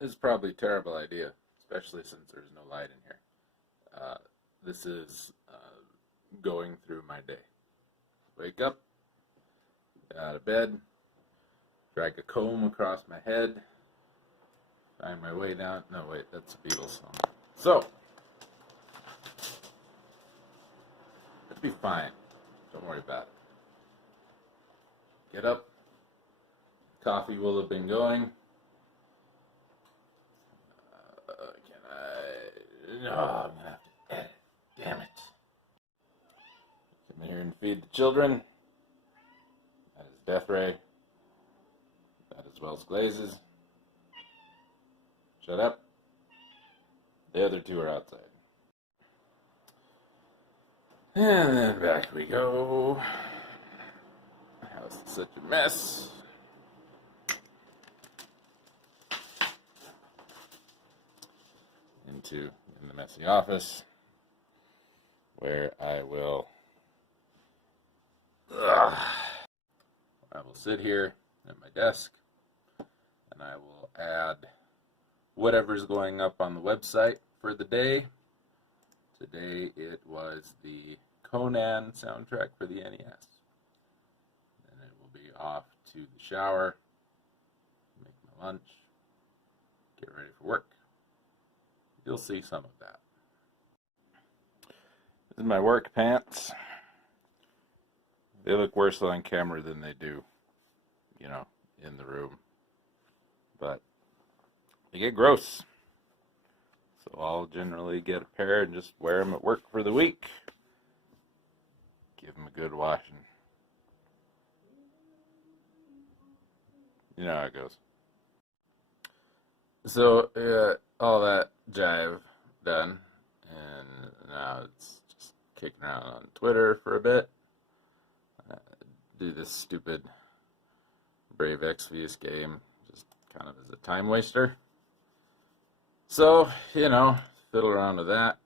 This is probably a terrible idea, especially since there's no light in here. This is going through my day. Wake up, get out of bed, drag a comb across my head, find my way down. No, wait, that's a Beatles song. So, it'll be fine. Don't worry about it. Get up. Coffee will have been going. No, I'm gonna have to edit. Damn it. Come in here and feed the children. That is Death Ray. That is Wells Glazes. Shut up. The other two are outside. And then back we go. The house is such a mess. In the messy office, where I will sit here at my desk, and I will add whatever's going up on the website for the day. Today it was the Conan soundtrack for the NES. And it will be off to the shower, make my lunch, get ready for work. You'll see some of that. This is my work pants. They look worse on camera than they do, in the room. But they get gross. So I'll generally get a pair and just wear them at work for the week. Give them a good washing. You know how it goes. So, all that jive done, and now it's just kicking around on Twitter for a bit. Do this stupid Brave Exvius game, just kind of as a time waster. So, fiddle around with that,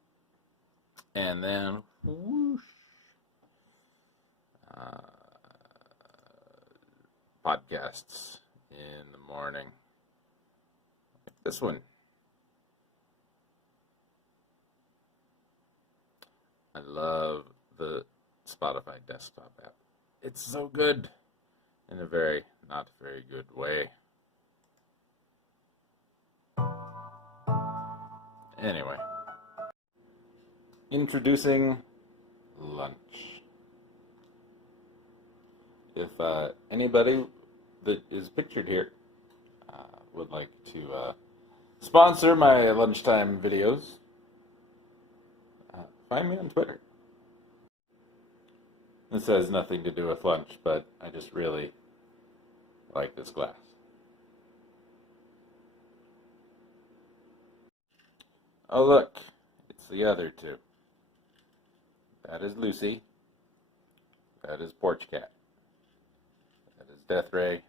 and then whoosh, podcasts in the morning. Like this one. I love the Spotify desktop app. It's so good in a very, not very good way. Anyway, introducing lunch. If anybody that is pictured here would like to sponsor my lunchtime videos, find me on Twitter. This has nothing to do with lunch, but I just really like this glass. Oh look, it's the other two. That is Lucy. That is Porch Cat. That is Death Ray.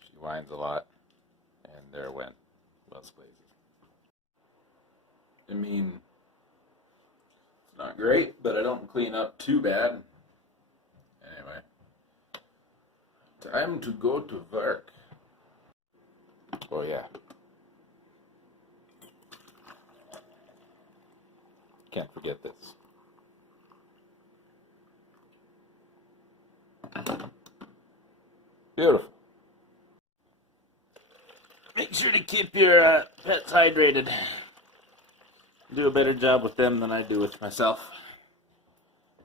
She whines a lot. And there went Wells Glazes. I mean, it's not great, but I don't clean up too bad. Anyway, time to go to work. Oh yeah. Can't forget this. Beautiful. Make sure to keep your pets hydrated. Do a better job with them than I do with myself.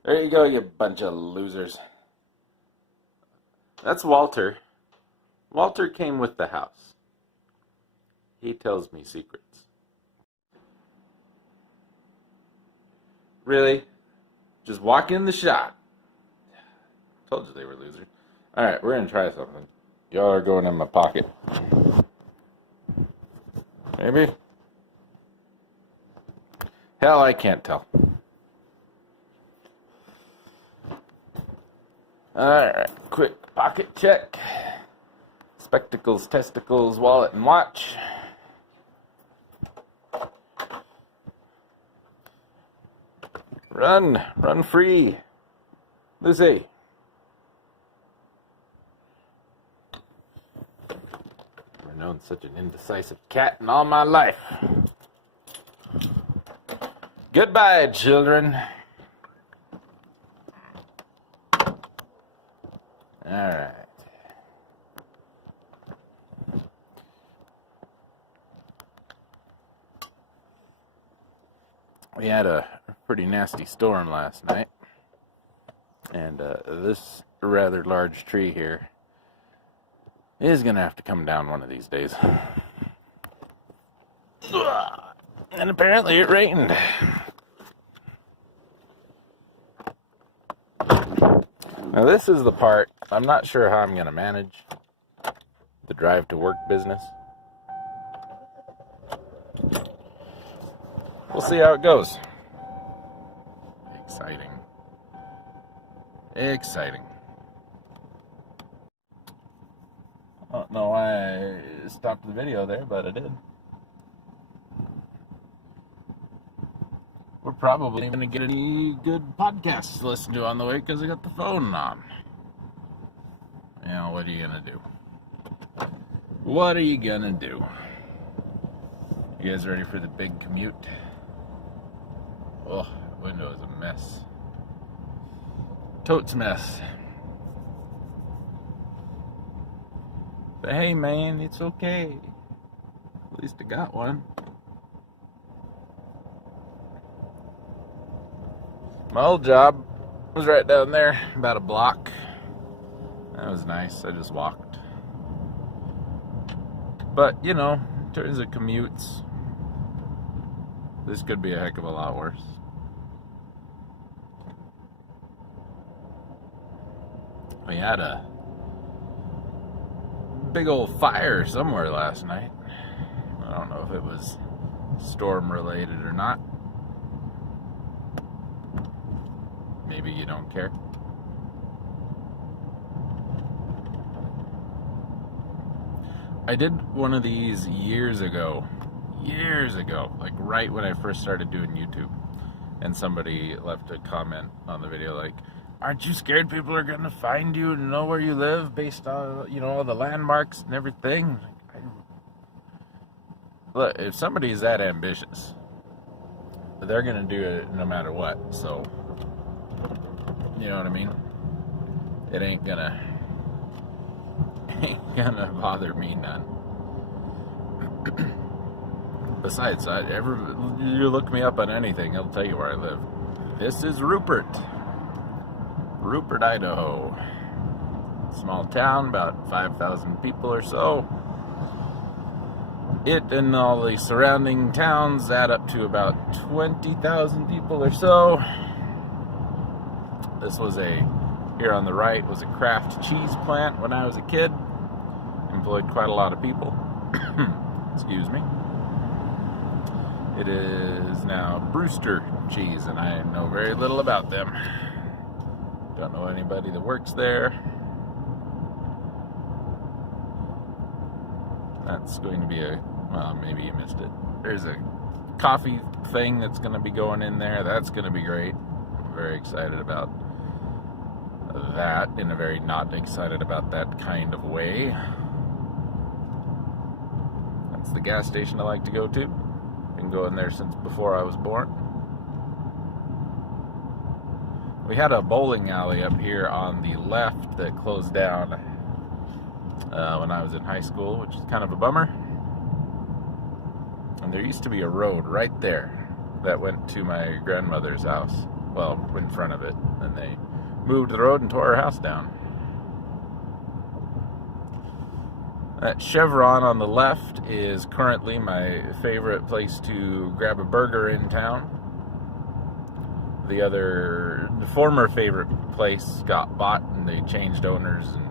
There you go, you bunch of losers. That's Walter. Walter came with the house. He tells me secrets. Really? Just walk in the shop. Told you they were losers. Alright, we're gonna try something. Y'all are going in my pocket. Maybe? Hell, I can't tell. Alright, quick pocket check. Spectacles, testicles, wallet, and watch. Run free. Lucy. We're I've known such an indecisive cat in all my life. Goodbye, children. Alright. We had a pretty nasty storm last night, and this rather large tree here is going to have to come down one of these days. And apparently it rained. Now this is the part I'm not sure how I'm going to manage the drive to work business. We'll see how it goes. Exciting. Exciting. I don't know why I stopped the video there, but I did. We're probably going to get any good podcasts to listen to on the way because I got the phone on. You know, what are you going to do? What are you going to do? You guys ready for the big commute? Oh, the window is a mess. Totes mess. But hey, man, it's okay. At least I got one. My old job was right down there, about a block. That was nice. I just walked. But, you know, in terms of commutes, this could be a heck of a lot worse. We had a big old fire somewhere last night. I don't know if it was storm related or not. Maybe you don't care. I did one of these years ago, like right when I first started doing YouTube, and somebody left a comment on the video like, aren't you scared people are going to find you and know where you live based on, you know, all the landmarks and everything? Look, if somebody's that ambitious, they're going to do it no matter what, so, you know what I mean? It ain't gonna bother me none. Besides, you look me up on anything, it'll tell you where I live. This is Rupert, Idaho. Small town, about 5,000 people or so. It and all the surrounding towns add up to about 20,000 people or so. This was here on the right was a Kraft cheese plant when I was a kid. Employed quite a lot of people. Excuse me. It is now Brewster cheese, and I know very little about them. Don't know anybody that works there. That's going to be well, maybe you missed it. There's a coffee thing that's going to be going in there. That's going to be great. I'm very excited about that in a very not excited about that kind of way. That's the gas station I like to go to. Been going there since before I was born. We had a bowling alley up here on the left that closed down when I was in high school, which is kind of a bummer. And there used to be a road right there that went to my grandmother's house. Well, in front of it. And they moved the road and tore her house down. That Chevron on the left is currently my favorite place to grab a burger in town. The former favorite place got bought and they changed owners, and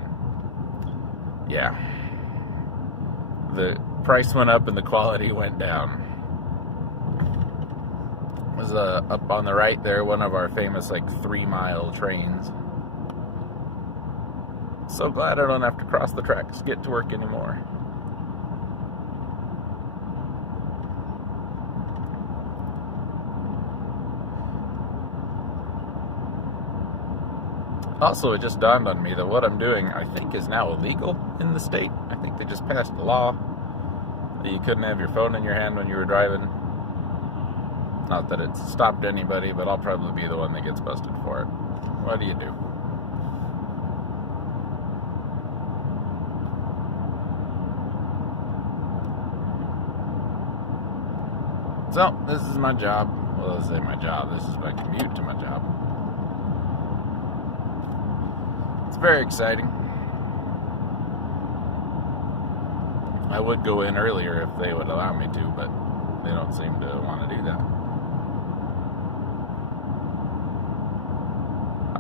yeah, the price went up and the quality went down. It was up on the right there, one of our famous 3-mile trains. So glad I don't have to cross the tracks to get to work anymore. Also, it just dawned on me that what I'm doing, I think, is now illegal in the state. I think they just passed a law that you couldn't have your phone in your hand when you were driving. Not that it's stopped anybody, but I'll probably be the one that gets busted for it. What do you do? So, this is my job. Well, I say my job. This is my commute to my job. It's very exciting. I would go in earlier if they would allow me to, but they don't seem to want to do that.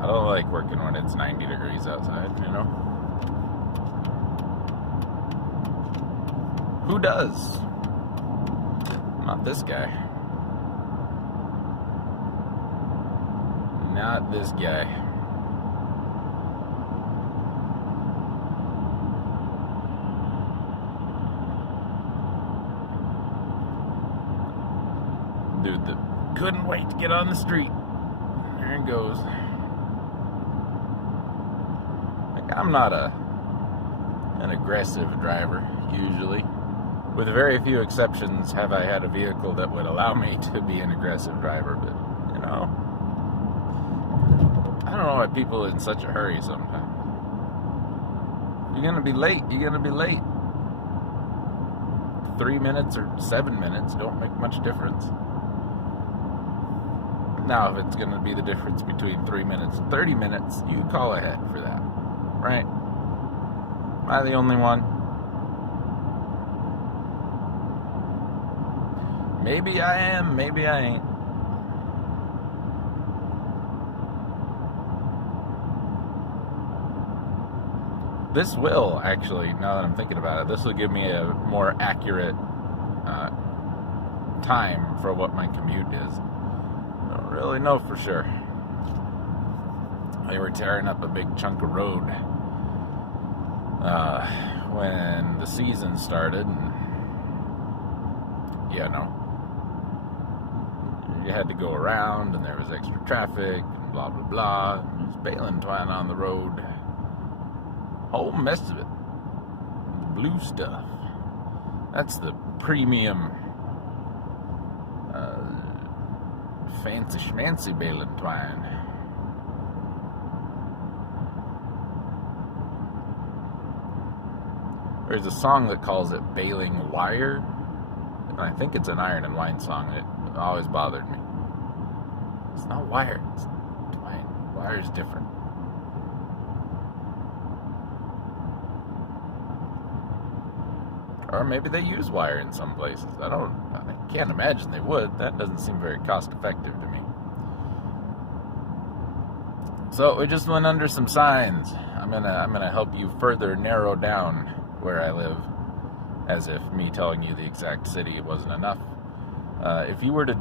I don't like working when it's 90 degrees outside, you know? Who does? Not this guy. Not this guy. Dude that couldn't wait to get on the street. There it goes. Like, I'm not an aggressive driver, usually. With very few exceptions have I had a vehicle that would allow me to be an aggressive driver, but, you know, I don't know why people are in such a hurry sometimes. You're gonna be late, you're gonna be late. 3 minutes or 7 minutes don't make much difference. Now, if it's gonna be the difference between 3 minutes and 30 minutes, you call ahead for that, right? Am I the only one? Maybe I am, maybe I ain't. This will, actually, now that I'm thinking about it, this will give me a more accurate time for what my commute is. I don't really know for sure. They were tearing up a big chunk of road when the season started, and you know, you had to go around, and there was extra traffic, and blah, blah, blah. There's baling twine on the road. Whole mess of it. Blue stuff. That's the premium, fancy schmancy baling twine. There's a song that calls it baling wire, and I think it's an Iron and Wine song. It always bothered me. It's not wire, it's twine. Wire's different. Or maybe they use wire in some places. I can't imagine they would. That doesn't seem very cost effective to me. So we just went under some signs. I'm gonna help you further narrow down where I live, as if me telling you the exact city wasn't enough. If you were to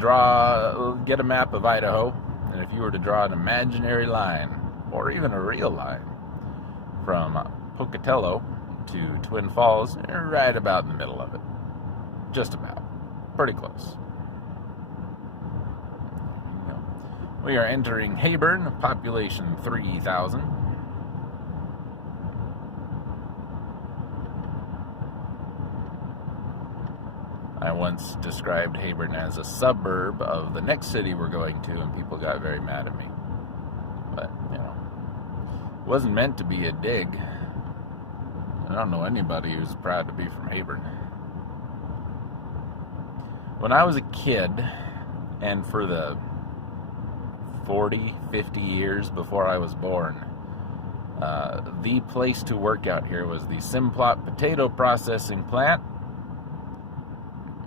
get a map of Idaho, and if you were to draw an imaginary line, or even a real line, from Pocatello to Twin Falls, you're right about in the middle of it. Just about. Pretty close. We are entering Heyburn, population 3,000. I once described Heyburn as a suburb of the next city we're going to, and people got very mad at me. But, you know, it wasn't meant to be a dig. I don't know anybody who's proud to be from Heyburn. When I was a kid, and for the 40, 50 years before I was born, the place to work out here was the Simplot potato processing plant.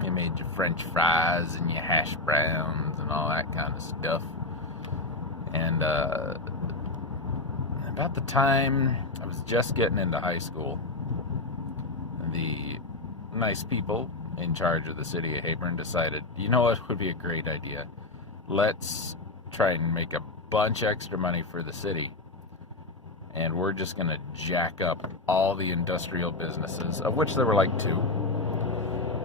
You made your French fries and your hash browns and all that kind of stuff. And about the time I was just getting into high school, the nice people in charge of the city of Heyburn decided, you know what would be a great idea? Let's try and make a bunch extra money for the city, and we're just going to jack up all the industrial businesses, of which there were like 2.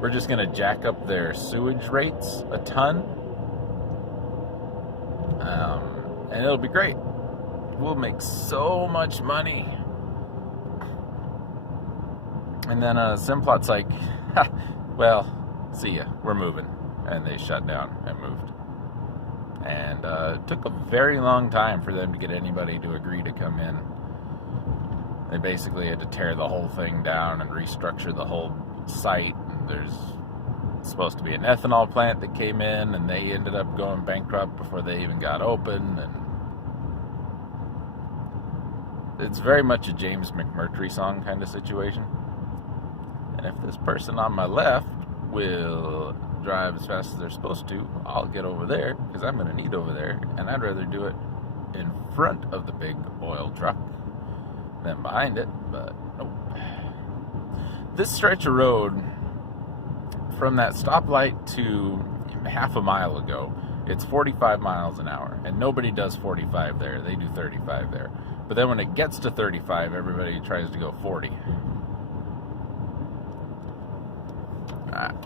We're just going to jack up their sewage rates a ton, and it'll be great. We'll make so much money. And then Simplot's like, well, see ya, we're moving. And they shut down and moved. And it took a very long time for them to get anybody to agree to come in. They basically had to tear the whole thing down and restructure the whole site. And there's supposed to be an ethanol plant that came in, and they ended up going bankrupt before they even got open. And it's very much a James McMurtry song kind of situation. And if this person on my left will drive as fast as they're supposed to, I'll get over there, because I'm going to need over there, and I'd rather do it in front of the big oil truck than behind it, but nope. This stretch of road, from that stoplight to half a mile ago, it's 45 miles an hour, and nobody does 45 there. They do 35 there. But then when it gets to 35, everybody tries to go 40.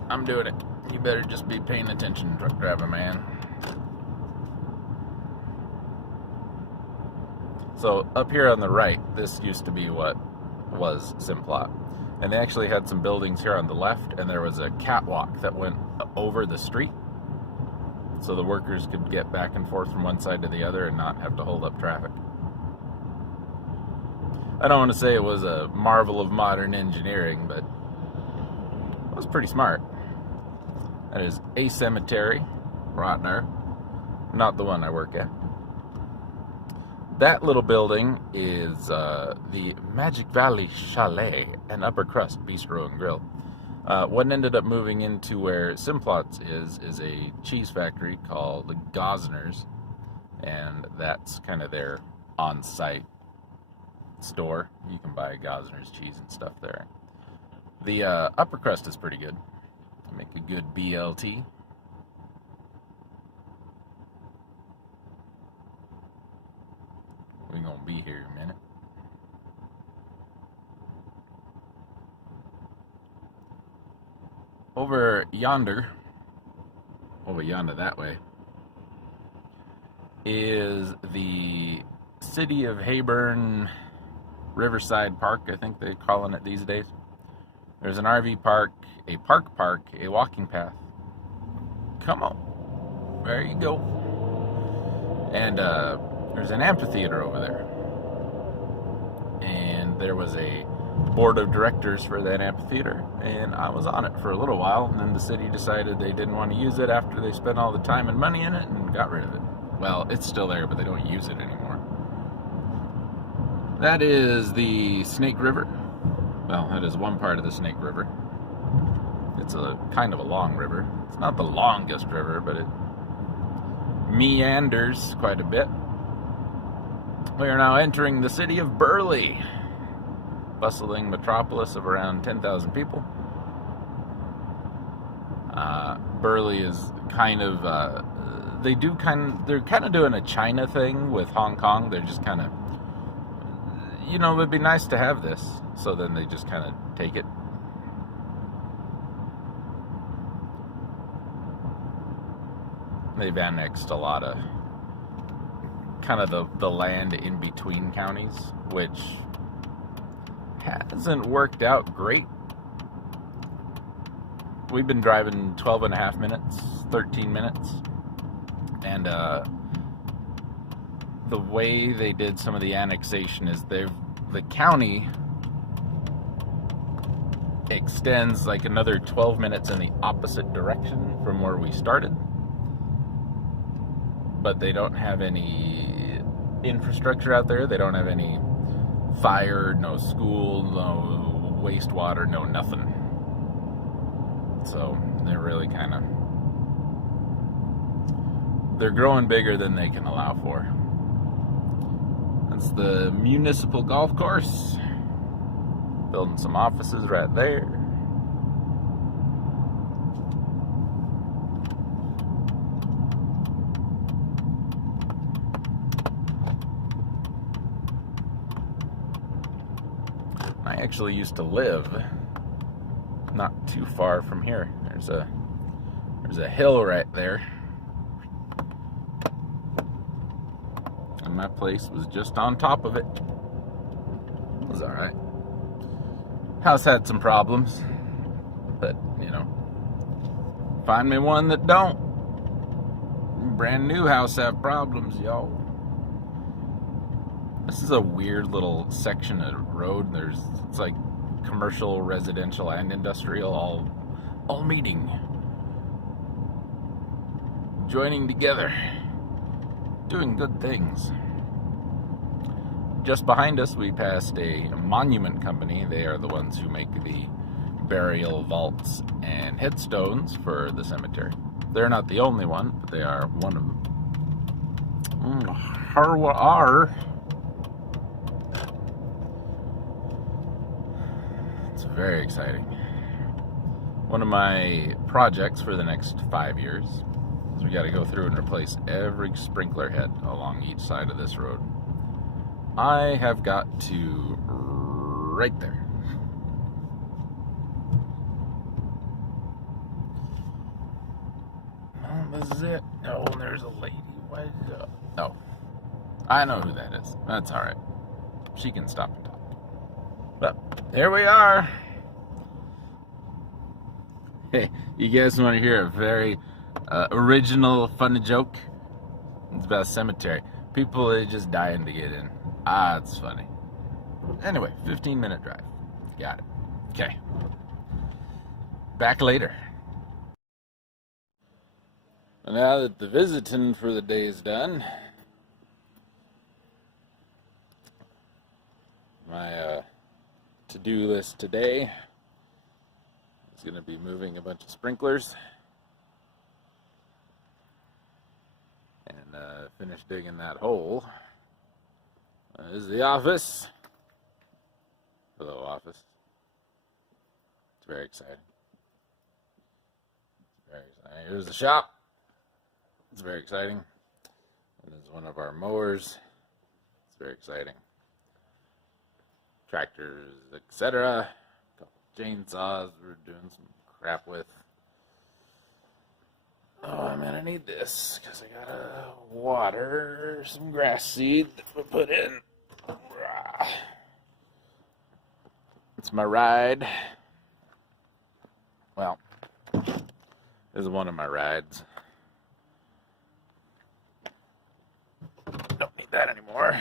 I'm doing it. You better just be paying attention, truck driver man. So up here on the right, this used to be what was Simplot. And they actually had some buildings here on the left, and there was a catwalk that went over the street, so the workers could get back and forth from one side to the other and not have to hold up traffic. I don't want to say it was a marvel of modern engineering, but it was pretty smart. That is a cemetery right there. Not the one I work at. That little building is the Magic Valley Chalet and Upper Crust Bistro and Grill. What ended up moving into where Simplot's is a cheese factory called the Gosner's, and that's kind of their on-site store. You can buy Gosner's cheese and stuff there. The Upper Crust is pretty good. Make a good BLT. We're gonna be here a minute. Over yonder that way, is the City of Hayburn Riverside Park, I think they're calling it these days. There's an RV park, a park, a walking path. Come on. There you go. And there's an amphitheater over there. And there was a board of directors for that amphitheater, and I was on it for a little while, and then the city decided they didn't want to use it after they spent all the time and money in it and got rid of it. Well, it's still there, but they don't use it anymore. That is the Snake River. Well, that is one part of the Snake River. It's a kind of a long river. It's not the longest river, but it meanders quite a bit. We are now entering the city of Burley, bustling metropolis of around 10,000 people. Burley is kind of they're kind of doing a China thing with Hong Kong. They're just kind of, it would be nice to have this. So then they just kind of take it. They've annexed a lot of kind of the land in between counties, which hasn't worked out great. We've been driving 12 and a half minutes, 13 minutes, and the way they did some of the annexation is the county extends like another 12 minutes in the opposite direction from where we started, but they don't have any infrastructure out there. They don't have any fire, no school, no wastewater, no nothing. So they're really kind of, they're growing bigger than they can allow for. That's the municipal golf course. Building some offices right there. I actually used to live not too far from here. There's a hill right there. And my place was just on top of it. It was alright. House had some problems. But, you know, find me one that don't. Brand new house have problems, y'all. This is a weird little section of road. It's like commercial, residential, and industrial all meeting, joining together, doing good things. Just behind us, we passed a monument company. They are the ones who make the burial vaults and headstones for the cemetery. They're not the only one, but they are one of them. It's very exciting. One of my projects for the next 5 years is we got to go through and replace every sprinkler head along each side of this road. I have got to right there. Well, this is it. Oh, there's a lady. Oh, I know who that is. That's all right. She can stop and talk. But here we are. Hey, you guys want to hear a very original, funny joke? It's about a cemetery. People are just dying to get in. It's funny. Anyway, 15-minute drive. Got it. Okay. Back later. Now that the visiting for the day is done, my to-do list today is going to be moving a bunch of sprinklers and finish digging that hole. This is the office. Hello, office. It's very exciting. Very exciting. Here's the shop. It's very exciting. And this is one of our mowers. It's very exciting. Tractors, etc. A couple chainsaws we're doing some crap with. Oh, I'm gonna need this because I gotta water some grass seed that we put in. It's my ride. Well, this is one of my rides. Don't need that anymore.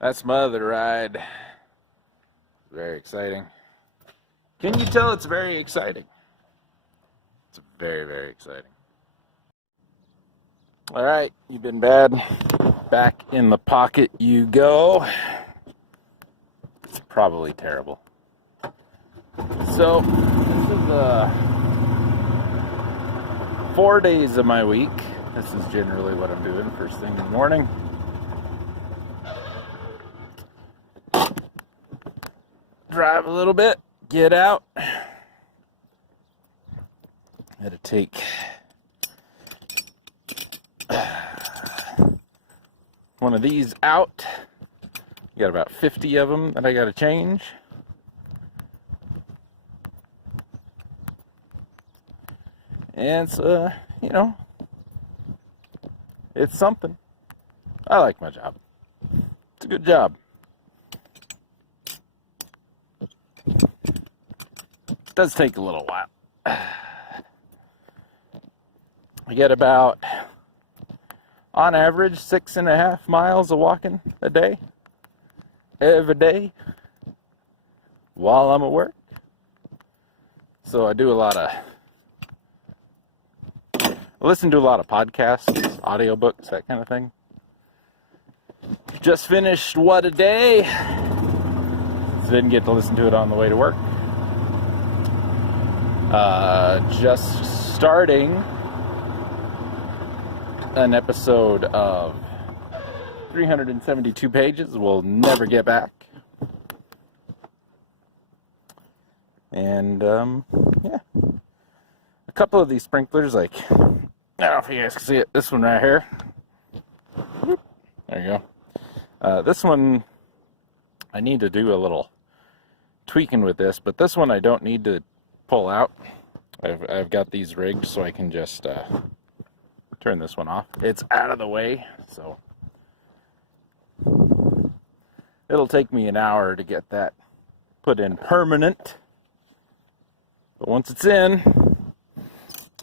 That's my other ride. It's very exciting. Can you tell it's very exciting? It's very, very exciting. All right, you've been bad. Back in the pocket you go. It's probably terrible. So, this is 4 days of my week. This is generally what I'm doing first thing in the morning. Drive a little bit, get out. Had to take one of these out. Got about 50 of them that I got to change. And it's, you know, it's something. I like my job. It's a good job. It does take a little while. I get about, on average, 6.5 miles of walking a day. Every day. While I'm at work. So I do a lot of, I listen to a lot of podcasts, audiobooks, that kind of thing. Just finished What a Day. So didn't get to listen to it on the way to work. Just starting an episode of 372 pages. We'll never get back. And, yeah. A couple of these sprinklers, like, I don't know if you guys can see it. This one right here. There you go. This one, I need to do a little tweaking with this, but this one I don't need to pull out. I've got these rigged so I can just turn this one off. It's out of the way, so it'll take me an hour to get that put in permanent. But once it's in,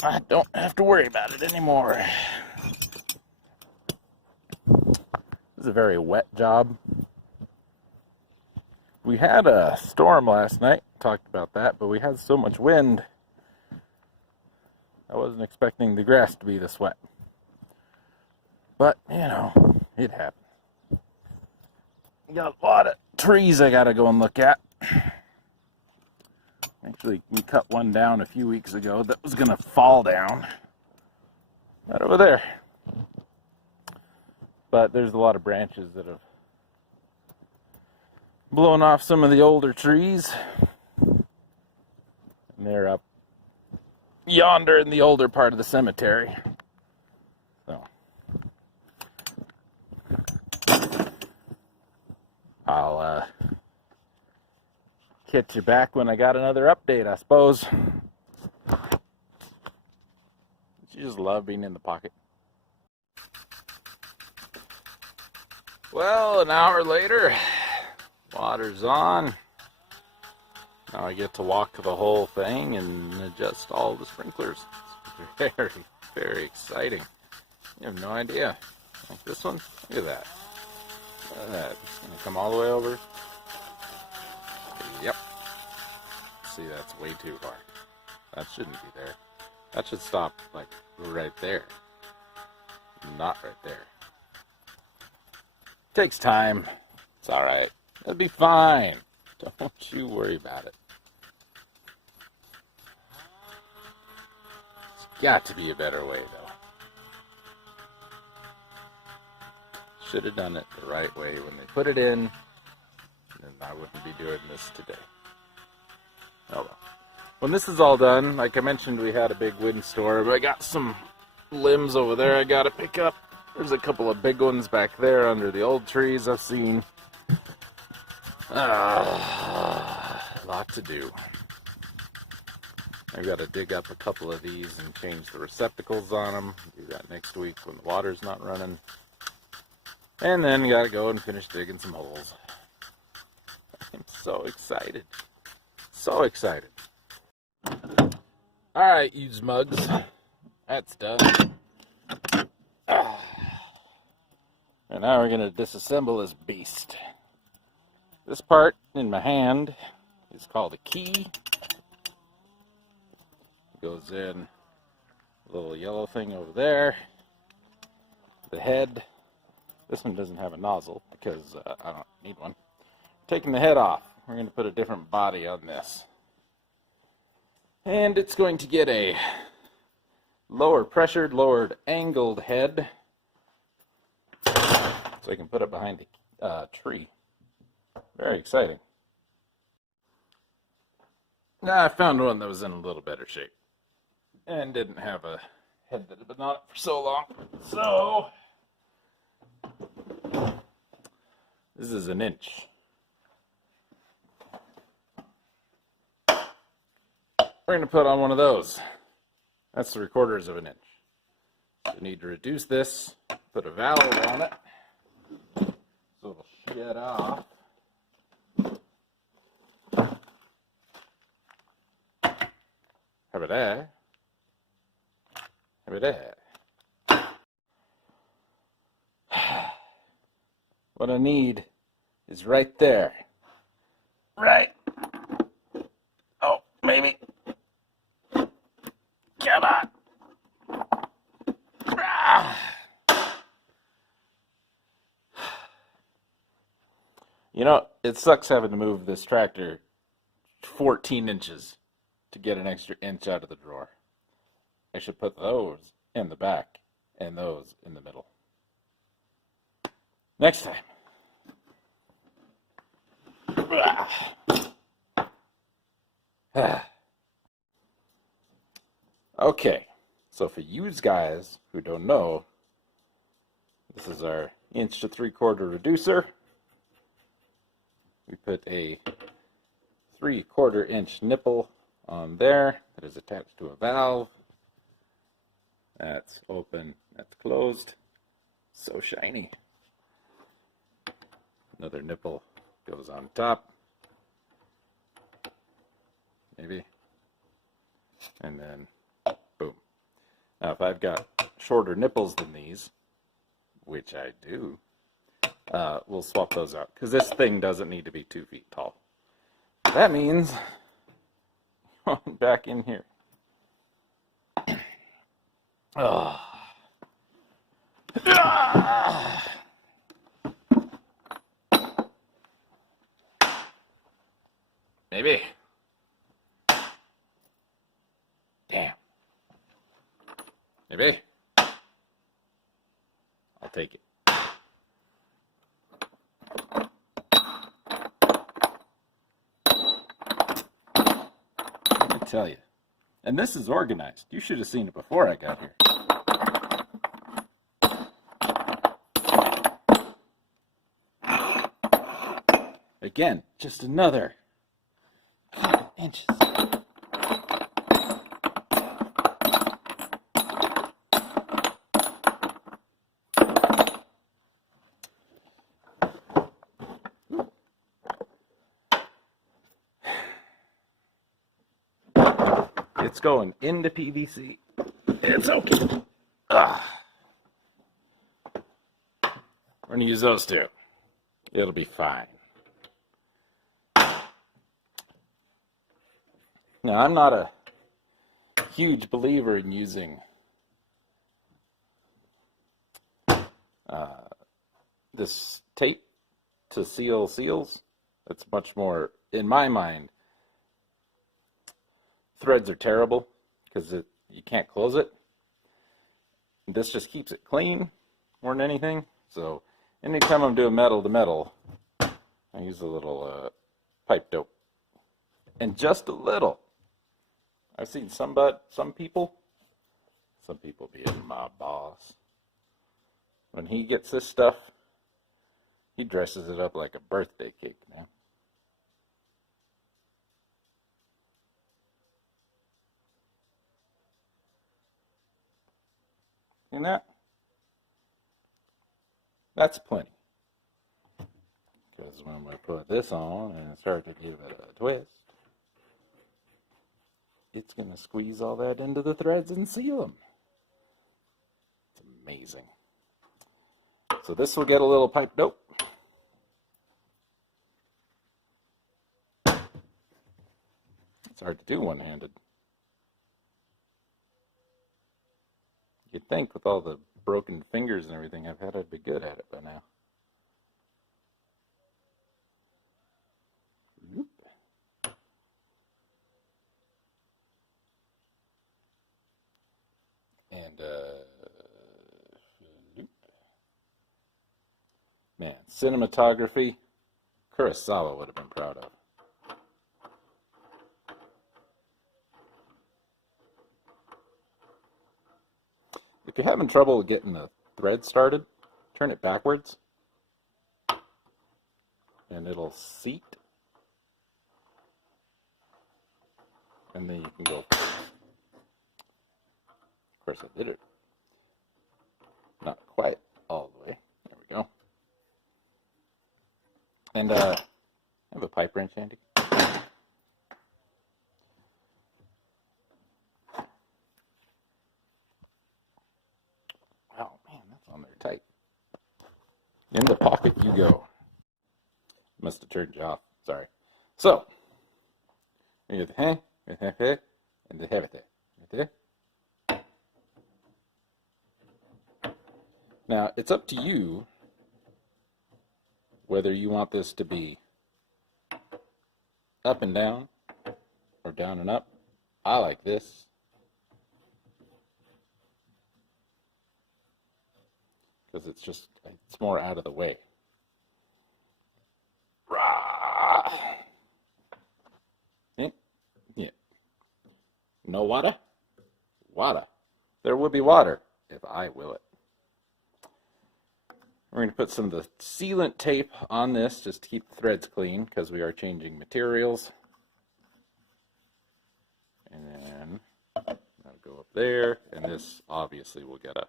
I don't have to worry about it anymore. This is a very wet job. We had a storm last night, talked about that, but we had so much wind, I wasn't expecting the grass to be this wet. But, you know, it happens. Got a lot of trees I gotta go and look at. Actually, we cut one down a few weeks ago that was gonna fall down. Right over there. But there's a lot of branches that have blown off some of the older trees. And they're up yonder in the older part of the cemetery. So I'll catch you back when I got another update, I suppose. You just love being in the pocket. Well, an hour later, water's on. Now I get to walk the whole thing and adjust all the sprinklers. It's very, very exciting. You have no idea. Like this one, look at that. Look at that. It's going to come all the way over. Yep. See, that's way too far. That shouldn't be there. That should stop, like, right there. Not right there. Takes time. It's alright. It'll be fine. Don't you worry about it. There's got to be a better way, though. Should have done it the right way when they put it in, then I wouldn't be doing this today. Oh well. When this is all done, like I mentioned, we had a big windstorm. I got some limbs over there I gotta pick up. There's a couple of big ones back there under the old trees I've seen. A lot to do. I gotta dig up a couple of these and change the receptacles on them. Do that next week when the water's not running. And then gotta go and finish digging some holes. I'm so excited. So excited. Alright, you mugs. That's done. And now we're going to disassemble this beast. This part in my hand is called a key. It goes in a little yellow thing over there. The head. This one doesn't have a nozzle because I don't need one. Taking the head off. We're going to put a different body on this. And it's going to get a lower pressured, lowered angled head. So I can put it behind the tree. Very exciting. Now I found one that was in a little better shape. And didn't have a head that had been on it for so long. So this is an inch. We're going to put on one of those. That's 3/4 of an inch. So we need to reduce this, put a valve on it, so it'll shed off. Have it there. Have it there. What I need is right there. Right. Oh, maybe. Come on. Ah. You know, it sucks having to move this tractor 14 inches to get an extra inch out of the drawer. I should put those in the back and those in the middle. Next time. Okay, so for you guys who don't know, this is our 1 to 3/4 reducer. We put a 3/4 inch nipple on there that is attached to a valve. That's open, that's closed. So shiny. Another nipple goes on top. Maybe. And then, boom. Now, if I've got shorter nipples than these, which I do, we'll swap those out, because this thing doesn't need to be 2 feet tall. That means going back in here. Oh. Maybe. Damn. Maybe. I'll take it. I tell you. And this is organized. You should have seen it before I got here. Again, just another couple inches. It's going into PVC. It's okay. Ugh. We're going to use those two. It'll be fine. Now, I'm not a huge believer in using this tape to seal seals. It's much more, in my mind, threads are terrible because you can't close it. This just keeps it clean more than anything. So anytime I'm doing metal to metal, I use a little pipe dope. And just a little. I've seen some people being my boss. When he gets this stuff, he dresses it up like a birthday cake now. See that? That's plenty. Because when we put this on and start to give it a twist, it's going to squeeze all that into the threads and seal them. It's amazing. So this will get a little pipe dope. It's hard to do one-handed. You'd think with all the broken fingers and everything I've had, I'd be good at it by now. Whoop. And, man, cinematography, Kurosawa would have been proud of. If you're having trouble getting the thread started, turn it backwards, and it'll seat, and then you can go. Of course, I did it. Not quite all the way. There we go. And I have a pipe wrench handy. Oh man, that's on there tight. In the pocket you go. Must have turned you off. Sorry. So, we have the hang, and the have it there. Right there. Now, it's up to you whether you want this to be up and down or down and up. I like this. Because it's more out of the way. Yeah. No water? Water. There will be water if I will it. We're going to put some of the sealant tape on this just to keep the threads clean because we are changing materials. And then that'll go up there, and this obviously will get a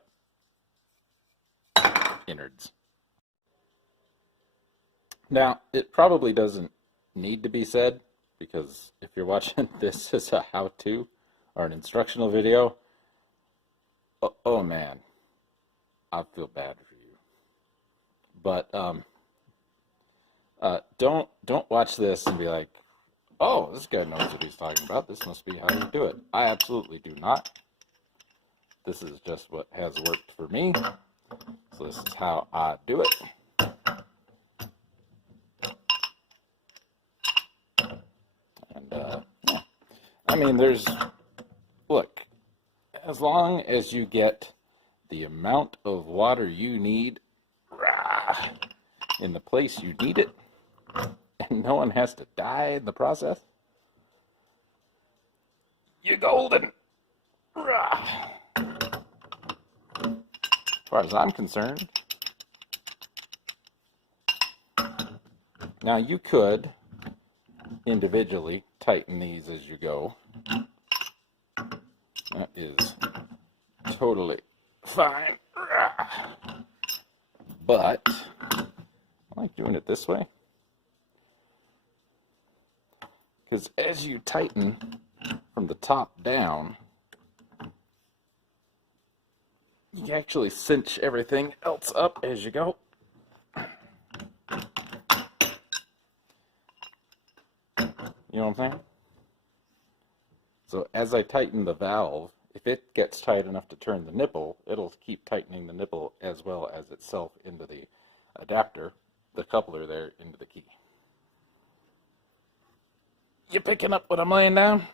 innards. Now, it probably doesn't need to be said because if you're watching this as a how-to, or an instructional video, oh man, I feel bad for you. But don't watch this and be like, oh, this guy knows what he's talking about. This must be how you do it. I absolutely do not. This is just what has worked for me. So this is how I do it. And yeah. I mean, look, as long as you get the amount of water you need in the place you need it, and no one has to die in the process, you're golden. As far as I'm concerned. Now you could individually tighten these as you go. That is totally fine. But I like doing it this way, because as you tighten from the top down, you actually cinch everything else up as you go. You know what I'm saying? So as I tighten the valve, if it gets tight enough to turn the nipple, it'll keep tightening the nipple as well as itself into the adapter, the coupler there, into the key. You picking up what I'm laying down?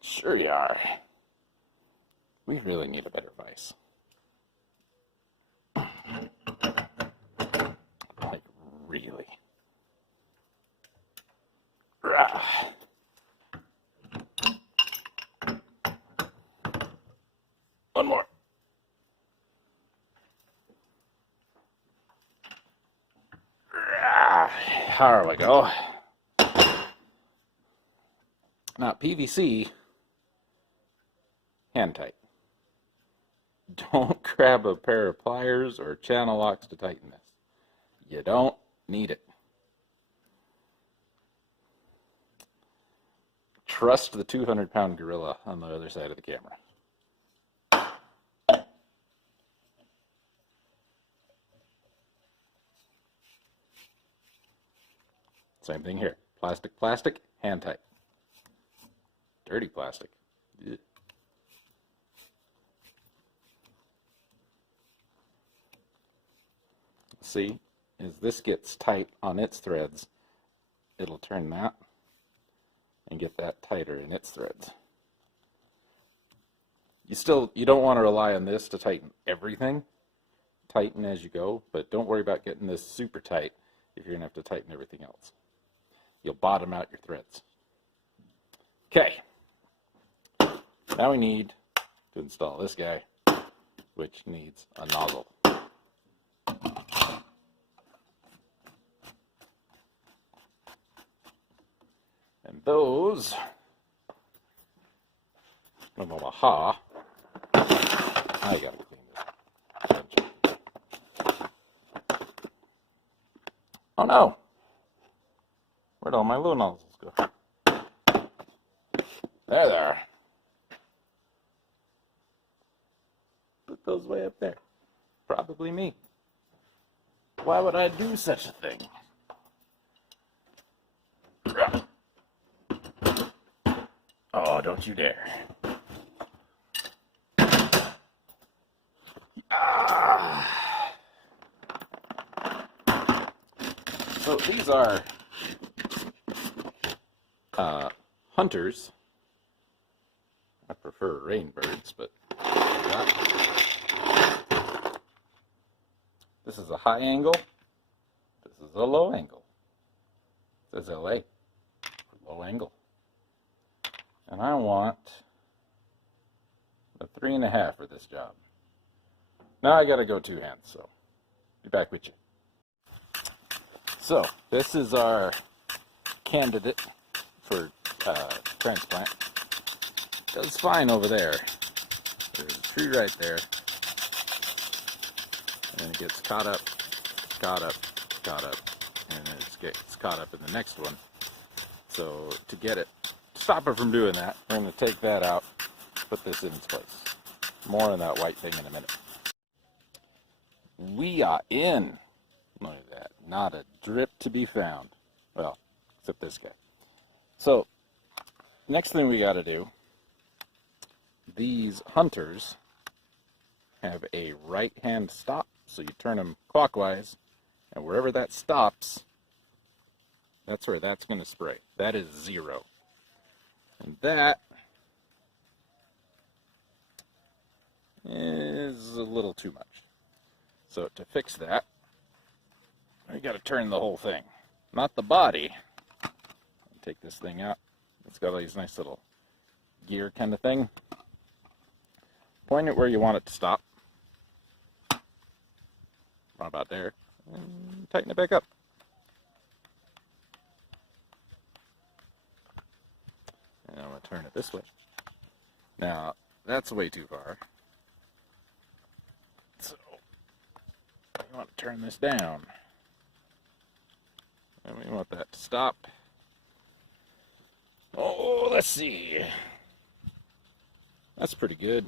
Sure you are. We really need a better vise. Like, really. One more. There we go. Now, PVC, hand tight. Don't grab a pair of pliers or channel locks to tighten this. You don't need it. Trust the 200-pound gorilla on the other side of the camera. Same thing here. Plastic, plastic, hand tight. Dirty plastic. Ugh. See, as this gets tight on its threads, it'll turn that and get that tighter in its threads. You don't want to rely on this to tighten everything. Tighten as you go, but don't worry about getting this super tight if you're going to have to tighten everything else. You'll bottom out your threads. Okay. Now we need to install this guy, which needs a nozzle. And those, I gotta clean this. Oh no! Where'd all my little nozzles go? There they are. Put those way up there. Probably me. Why would I do such a thing? Oh, don't you dare. So these are hunters. I prefer rainbirds, but this is a high angle. This is a low angle. It says LA for low angle. And I want a 3.5 for this job. Now I gotta go 2 hands, so be back with you. So this is our candidate for transplant. Does fine over there. There's a tree right there. And then it gets caught up, and then it gets caught up in the next one. So to get it, stop it from doing that, we're going to take that out, put this in its place. More on that white thing in a minute. We are in. Look at that. Not a drip to be found. Well, except this guy. So, next thing we got to do, these hunters have a right-hand stop. So you turn them clockwise, and wherever that stops, that's where that's going to spray. That is 0. And that is a little too much. So to fix that, we got to turn the whole thing, not the body. Take this thing out. It's got all these nice little gear kind of thing. Point it where you want it to stop. Right about there. And tighten it back up. And I'm going to turn it this way. Now, that's way too far. So, we want to turn this down. And we want that to stop. Oh, let's see. That's pretty good.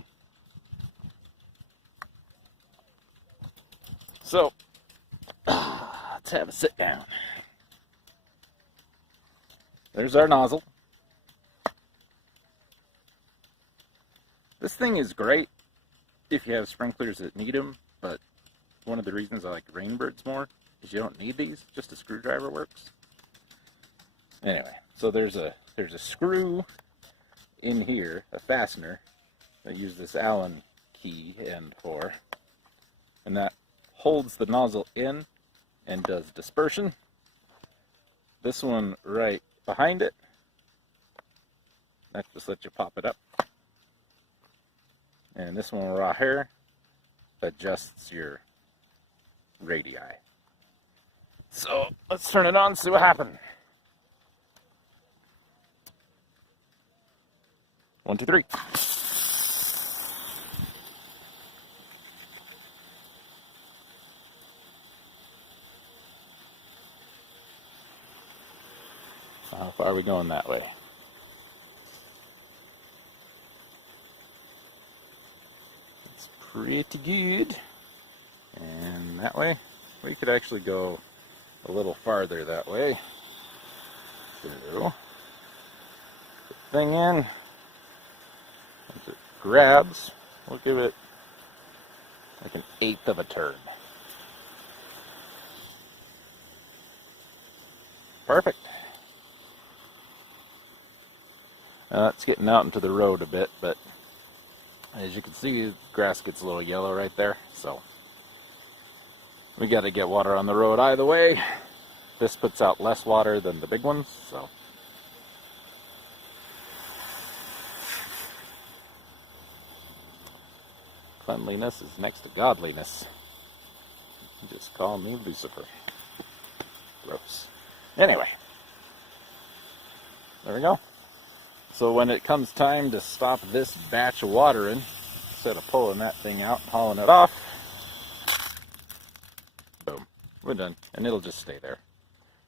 So, let's have a sit down. There's our nozzle. This thing is great if you have sprinklers that need them, but one of the reasons I like Rainbirds more is you don't need these, just a screwdriver works. Anyway, so there's a screw in here, a fastener, I use this Allen key end for, and that holds the nozzle in and does dispersion. This one right behind it, that just lets you pop it up. And this one right here adjusts your radii. So let's turn it on and see what happens. 1, 2, 3. How far are we going that way? It's pretty good. And that way, we could actually go a little farther that way. So, put the thing in. Once it grabs, we'll give it like 1/8 of a turn. Perfect. It's getting out into the road a bit, but as you can see, the grass gets a little yellow right there, so we got to get water on the road either way. This puts out less water than the big ones, so cleanliness is next to godliness. Just call me Lucifer. Gross. Anyway, there we go. So when it comes time to stop this batch of watering, instead of pulling that thing out and hauling it off, boom, we're done. And it'll just stay there.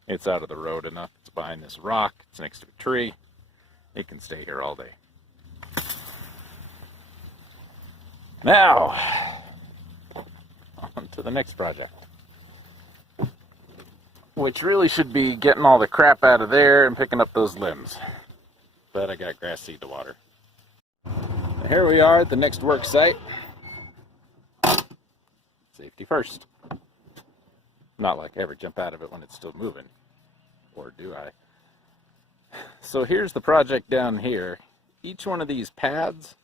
It's out of the road enough. It's behind this rock. It's next to a tree. It can stay here all day. Now, on to the next project, which really should be getting all the crap out of there and picking up those limbs. But I got grass seed to water. And here we are at the next work site. Safety first. Not like I ever jump out of it when it's still moving. Or do I? So here's the project down here. Each one of these pads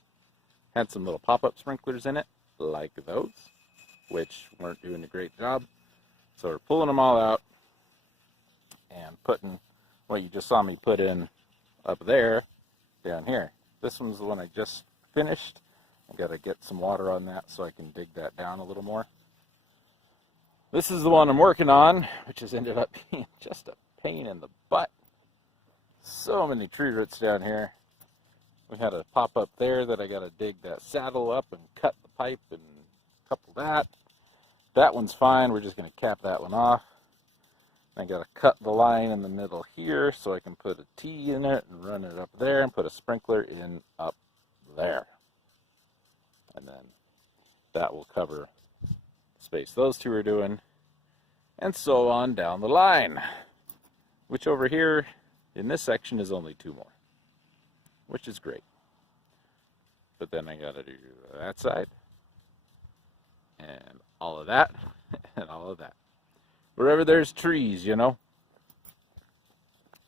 had some little pop-up sprinklers in it, like those, which weren't doing a great job. So we're pulling them all out and putting what you just saw me put in up there, down here. This one's the one I just finished. I've got to get some water on that so I can dig that down a little more. This is the one I'm working on, which has ended up being just a pain in the butt. So many tree roots down here. We had a pop up there that I got to dig that saddle up and cut the pipe and couple that. That one's fine. We're just going to cap that one off. I gotta cut the line in the middle here so I can put a T in it and run it up there and put a sprinkler in up there. And then that will cover the space those two are doing, and so on down the line. Which over here in this section is only 2 more, which is great. But then I gotta do that side, and all of that, and all of that. Wherever there's trees, you know.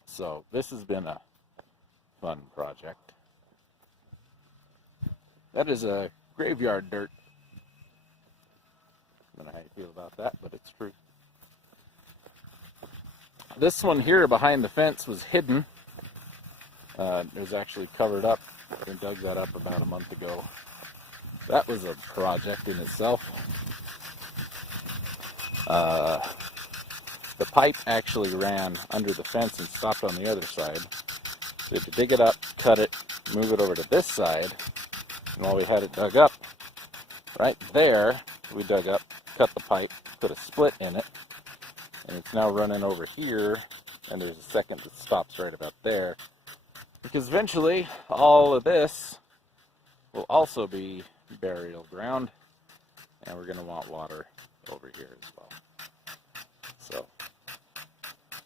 So this has been a fun project. That is a graveyard dirt. I don't know how you feel about that, but it's true. This one here behind the fence was hidden. It was actually covered up. I dug that up about a month ago. That was a project in itself. The pipe actually ran under the fence and stopped on the other side. So we had to dig it up, cut it, move it over to this side. And while we had it dug up, right there, we dug up, cut the pipe, put a split in it, and it's now running over here, and there's a second that stops right about there. Because eventually, all of this will also be burial ground, and we're going to want water over here as well. So,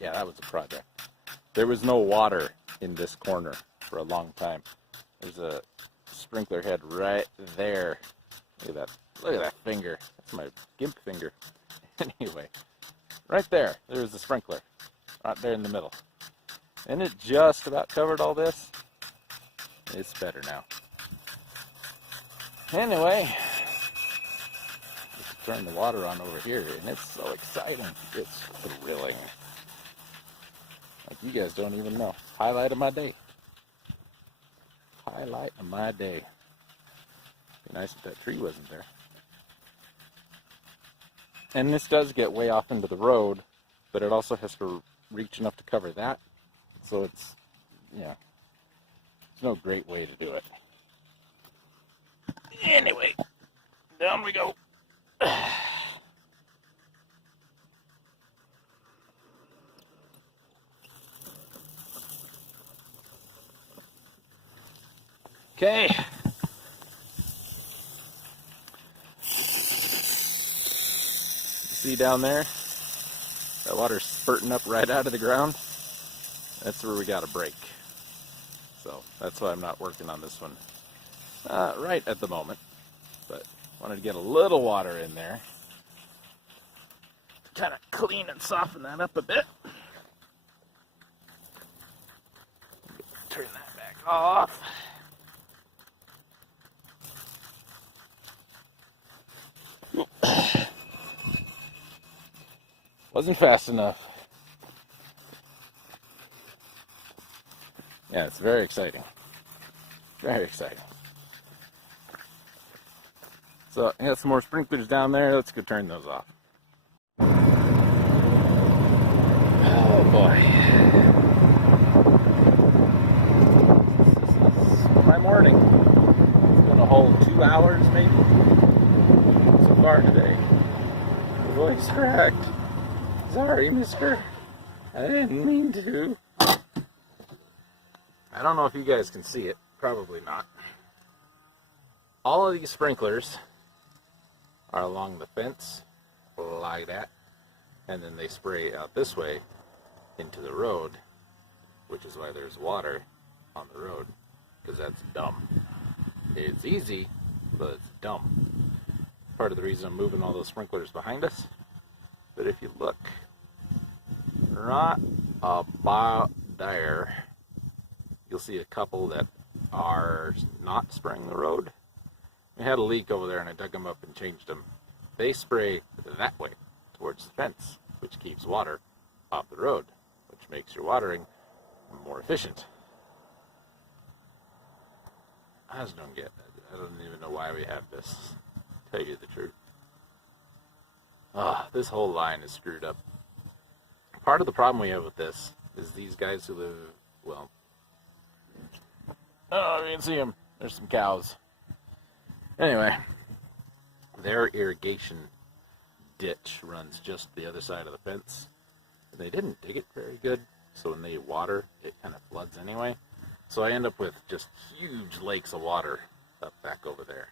yeah, that was a project. There was no water in this corner for a long time. There's a sprinkler head right there. Look at that. Look at that finger. That's my gimp finger. Anyway, right there, there's the sprinkler. Right there in the middle. And it just about covered all this. It's better now. Anyway, let's turn the water on over here, and it's so exciting. It's thrilling. Like you guys don't even know. Highlight of my day. Highlight of my day. Be nice if that tree wasn't there. And this does get way off into the road, but it also has to reach enough to cover that. So it's, yeah, there's no great way to do it. Anyway, down we go. Okay. See down there? That water's spurting up right out of the ground. That's where we got a break. So that's why I'm not working on this one right at the moment. But wanted to get a little water in there to kind of clean and soften that up a bit. Turn that back off. Wasn't fast enough. Yeah, it's very exciting. Very exciting. So, I got some more sprinklers down there. Let's go turn those off. Oh boy. This is my morning. It's been a whole 2 hours maybe so far today. The voice cracked. Sorry, mister. I didn't mean to. I don't know if you guys can see it. Probably not. All of these sprinklers are along the fence, like that, and then they spray out this way into the road, which is why there's water on the road, because that's dumb. It's easy, but it's dumb. Part of the reason I'm moving all those sprinklers behind us. But if you look right about there, you'll see a couple that are not spraying the road. We had a leak over there and I dug them up and changed them. They spray that way towards the fence, which keeps water off the road, which makes your watering more efficient. I just don't get that. I don't even know why we have this, to tell you the truth. This whole line is screwed up. Part of the problem we have with this is these guys who live, well, oh, you can see them. There's some cows. Anyway, their irrigation ditch runs just the other side of the fence. they didn't dig it very good, so when they water, it kind of floods anyway. So I end up with just huge lakes of water up back over there.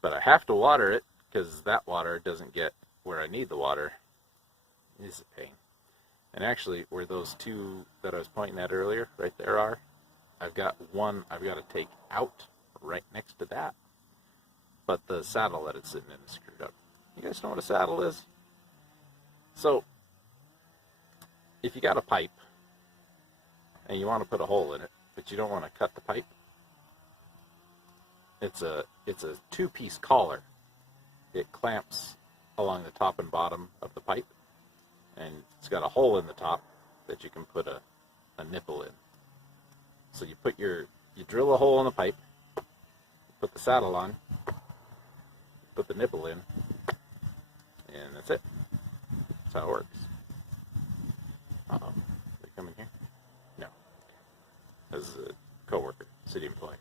But I have to water it, because that water doesn't get where I need the water. It's a pain. And actually, where those two that I was pointing at earlier, right there are, I've got one I've got to take out right next to that. But the saddle that it's sitting in is screwed up. You guys know what a saddle is? So, if you got a pipe, and you want to put a hole in it, but you don't want to cut the pipe, it's a two-piece collar. It clamps along the top and bottom of the pipe, and it's got a hole in the top that you can put a nipple in. So you drill a hole in the pipe, put the saddle on, put the nipple in, and that's it. That's how it works. They come in here? No. This is a coworker, city employee.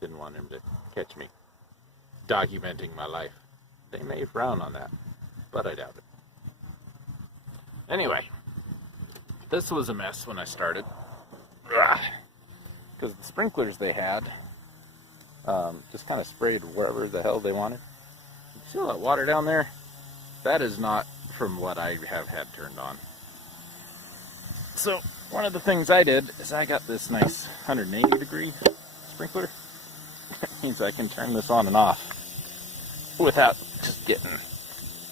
Didn't want him to catch me documenting my life. They may frown on that, but I doubt it. Anyway, this was a mess when I started. Because the sprinklers they had just kind of sprayed wherever the hell they wanted. You see all that water down there? That is not from what I have had turned on. So one of the things I did is I got this nice 180 degree sprinkler. That means I can turn this on and off without just getting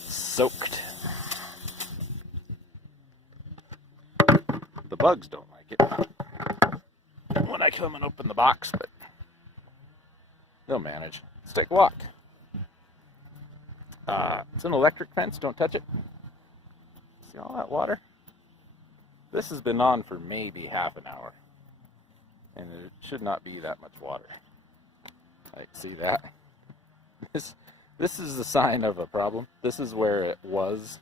soaked. The bugs don't like it when I come and open the box, but they'll manage. Let's take a walk. It's an electric fence, don't touch it. See all that water? This has been on for maybe half an hour, and there should not be that much water. See that? This is the sign of a problem. This is where it was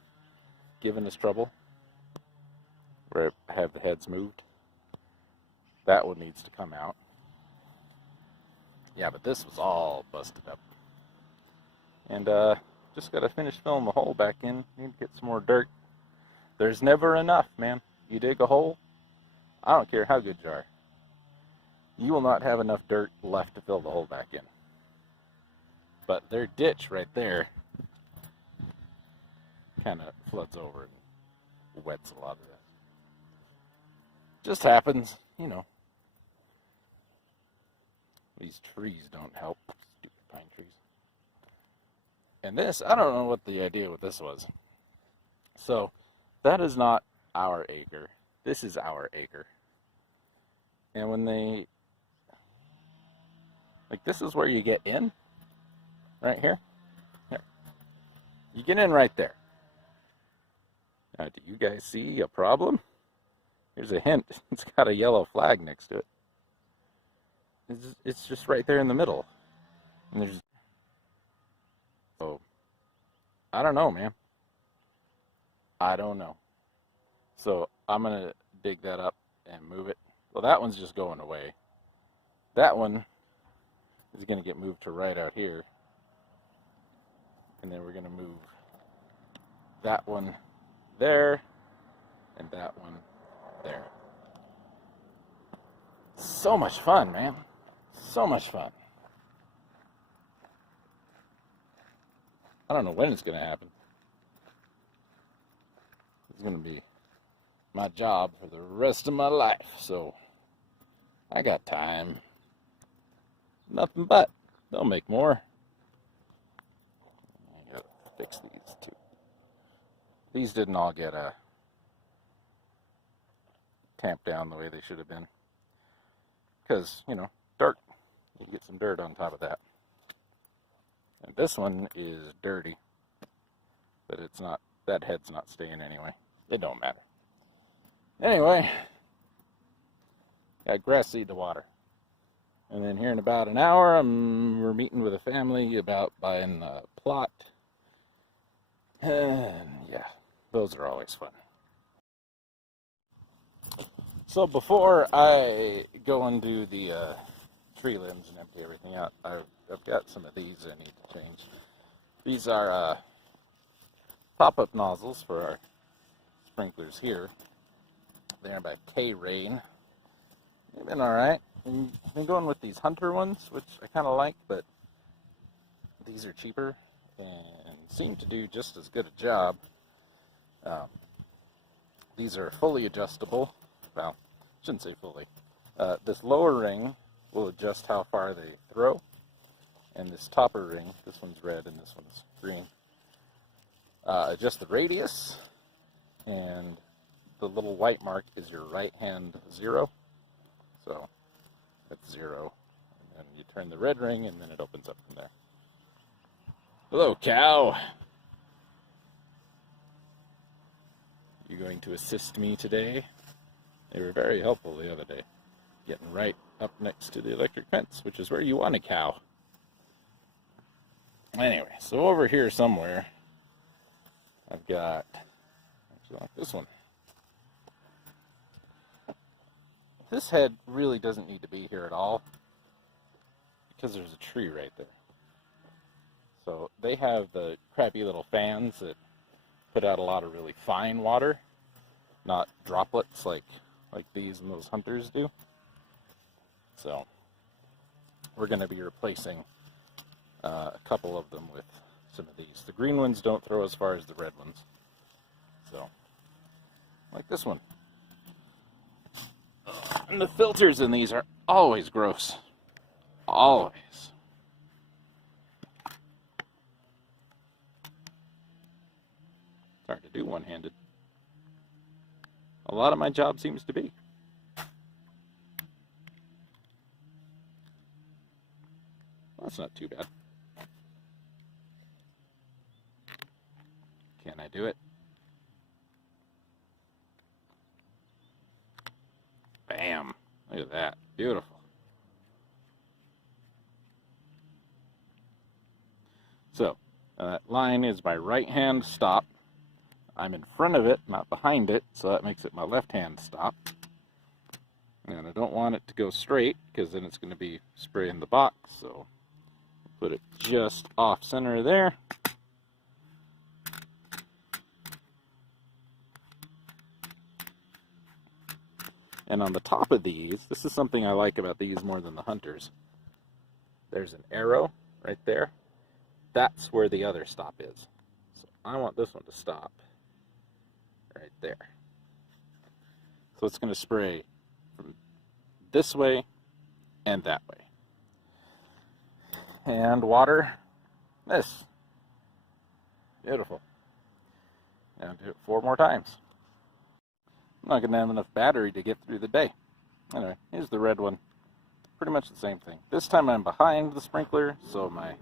giving us trouble, where I have the heads moved. That one needs to come out. Yeah, but this was all busted up. And just got to finish filling the hole back in. Need to get some more dirt. There's never enough, man. You dig a hole, I don't care how good you are, you will not have enough dirt left to fill the hole back in. But their ditch right there kind of floods over and wets a lot of this. Just happens, you know. These trees don't help. Stupid pine trees. And this, I don't know what the idea with this was. So, that is not our acre. This is our acre. And when they, like, this is where you get in. Right here. Here. You get in right there. Now, do you guys see a problem? Here's a hint. It's got a yellow flag next to it. It's just right there in the middle. And there's... Oh. I don't know, man. I don't know. So, I'm going to dig that up and move it. Well, that one's just going away. That one is going to get moved to right out here. And then we're going to move that one there and that one there. So much fun, man. So much fun. I don't know when it's going to happen. It's going to be my job for the rest of my life, so I got time. Nothing but. They'll make more. I gotta fix these too. These didn't all get tamped down the way they should have been. Because, you know, dirt. You get some dirt on top of that. And this one is dirty. But it's not, that head's not staying anyway. It don't matter. Anyway, got grass seed to water. And then here in about an hour, we're meeting with a family about buying a plot. And yeah, those are always fun. So before I go and do the tree limbs and empty everything out, I've got some of these I need to change. These are pop-up nozzles for our sprinklers here. They're by K-Rain. They've been alright. I've been going with these Hunter ones, which I kind of like, but these are cheaper and seem to do just as good a job. These are fully adjustable. Well, I shouldn't say fully. This lower ring will adjust how far they throw, and this topper ring, this one's red and this one's green, adjust the radius, and the little white mark is your right hand 0. So that's 0. And then you turn the red ring and then it opens up from there. Hello, cow. You going to assist me today? They were very helpful the other day, getting right up next to the electric fence, which is where you want a cow. Anyway, so over here somewhere, I've got, actually like this one. This head really doesn't need to be here at all because there's a tree right there. So they have the crappy little fans that put out a lot of really fine water, not droplets like these and those Hunters do. So we're going to be replacing a couple of them with some of these. The green ones don't throw as far as the red ones. So, like this one. And the filters in these are always gross. Always. It's hard to do one-handed. A lot of my job seems to be. Well, that's not too bad. Can I do it? Bam. Look at that. Beautiful. So, that line is my right hand stop. I'm in front of it, not behind it, so that makes it my left hand stop. And I don't want it to go straight, because then it's going to be spraying the box, so put it just off center there. And on the top of these, this is something I like about these more than the Hunters. There's an arrow right there. That's where the other stop is. So I want this one to stop right there. So it's going to spray from this way and that way. And water this. Beautiful. And do it 4 more times. I'm not going to have enough battery to get through the day. Anyway, here's the red one. Pretty much the same thing. This time I'm behind the sprinkler, so my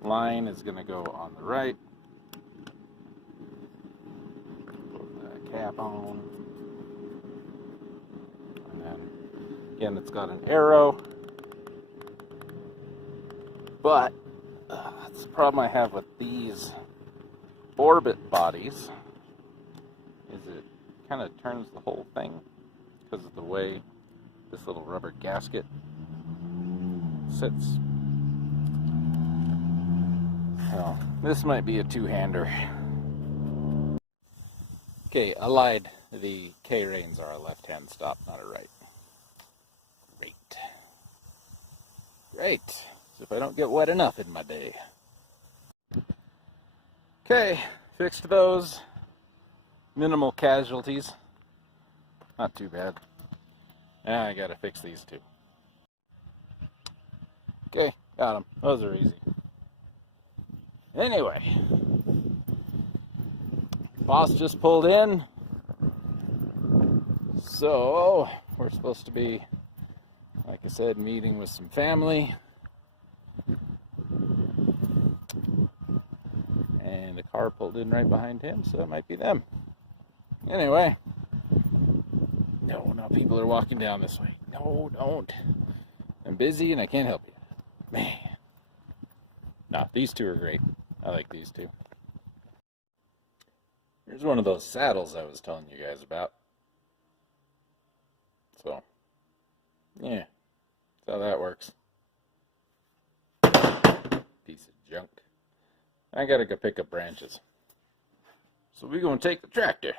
line is going to go on the right. Put the cap on. And then, again, it's got an arrow. But, that's the problem I have with these orbit bodies, is it kind of turns the whole thing because of the way this little rubber gasket sits. So, this might be a two-hander. Okay, I lied. The K-Rains are a left-hand stop, not a right. Great. Great. So if I don't get wet enough in my day. Okay, fixed those. Minimal casualties. Not too bad. Now I gotta fix these two. Okay, got them. Those are easy. Anyway, boss just pulled in. So, we're supposed to be, like I said, meeting with some family. And the car pulled in right behind him, so it might be them. Anyway. No, people are walking down this way. No, don't. I'm busy and I can't help you. Man. No, these two are great. I like these two. Here's one of those saddles I was telling you guys about. So, yeah. That's how that works. Piece of junk. I gotta go pick up branches. So we're gonna take the tractor.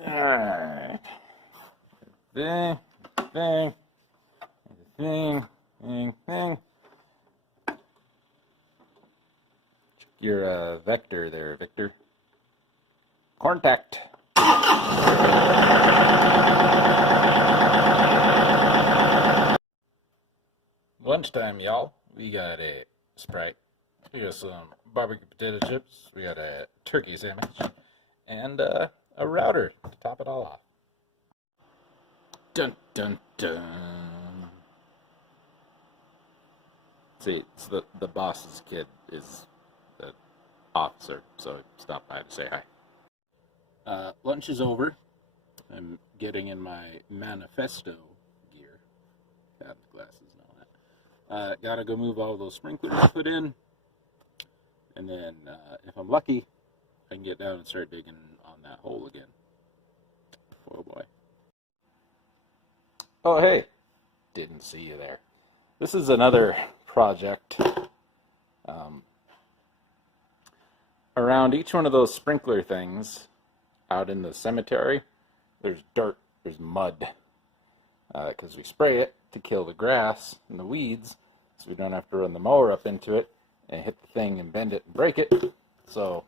Alright. Thing, thing, thing, thing, thing. Check your vector there, Victor. Contact. Lunchtime, y'all. We got a Sprite. We got some barbecue potato chips. We got a turkey sandwich. And a router to top it all off. Dun dun dun. See, it's the boss's kid is the officer, so he stopped by to say hi. Lunch is over. I'm getting in my manifesto gear. Got the glasses and all that. Gotta go move all those sprinklers I put in. And then, if I'm lucky, I can get down and start digging on that hole again. Oh boy. Oh hey, didn't see you there. This is another project. Around each one of those sprinkler things out in the cemetery, there's dirt, there's mud. Because we spray it to kill the grass and the weeds, so we don't have to run the mower up into it and hit the thing and bend it and break it. So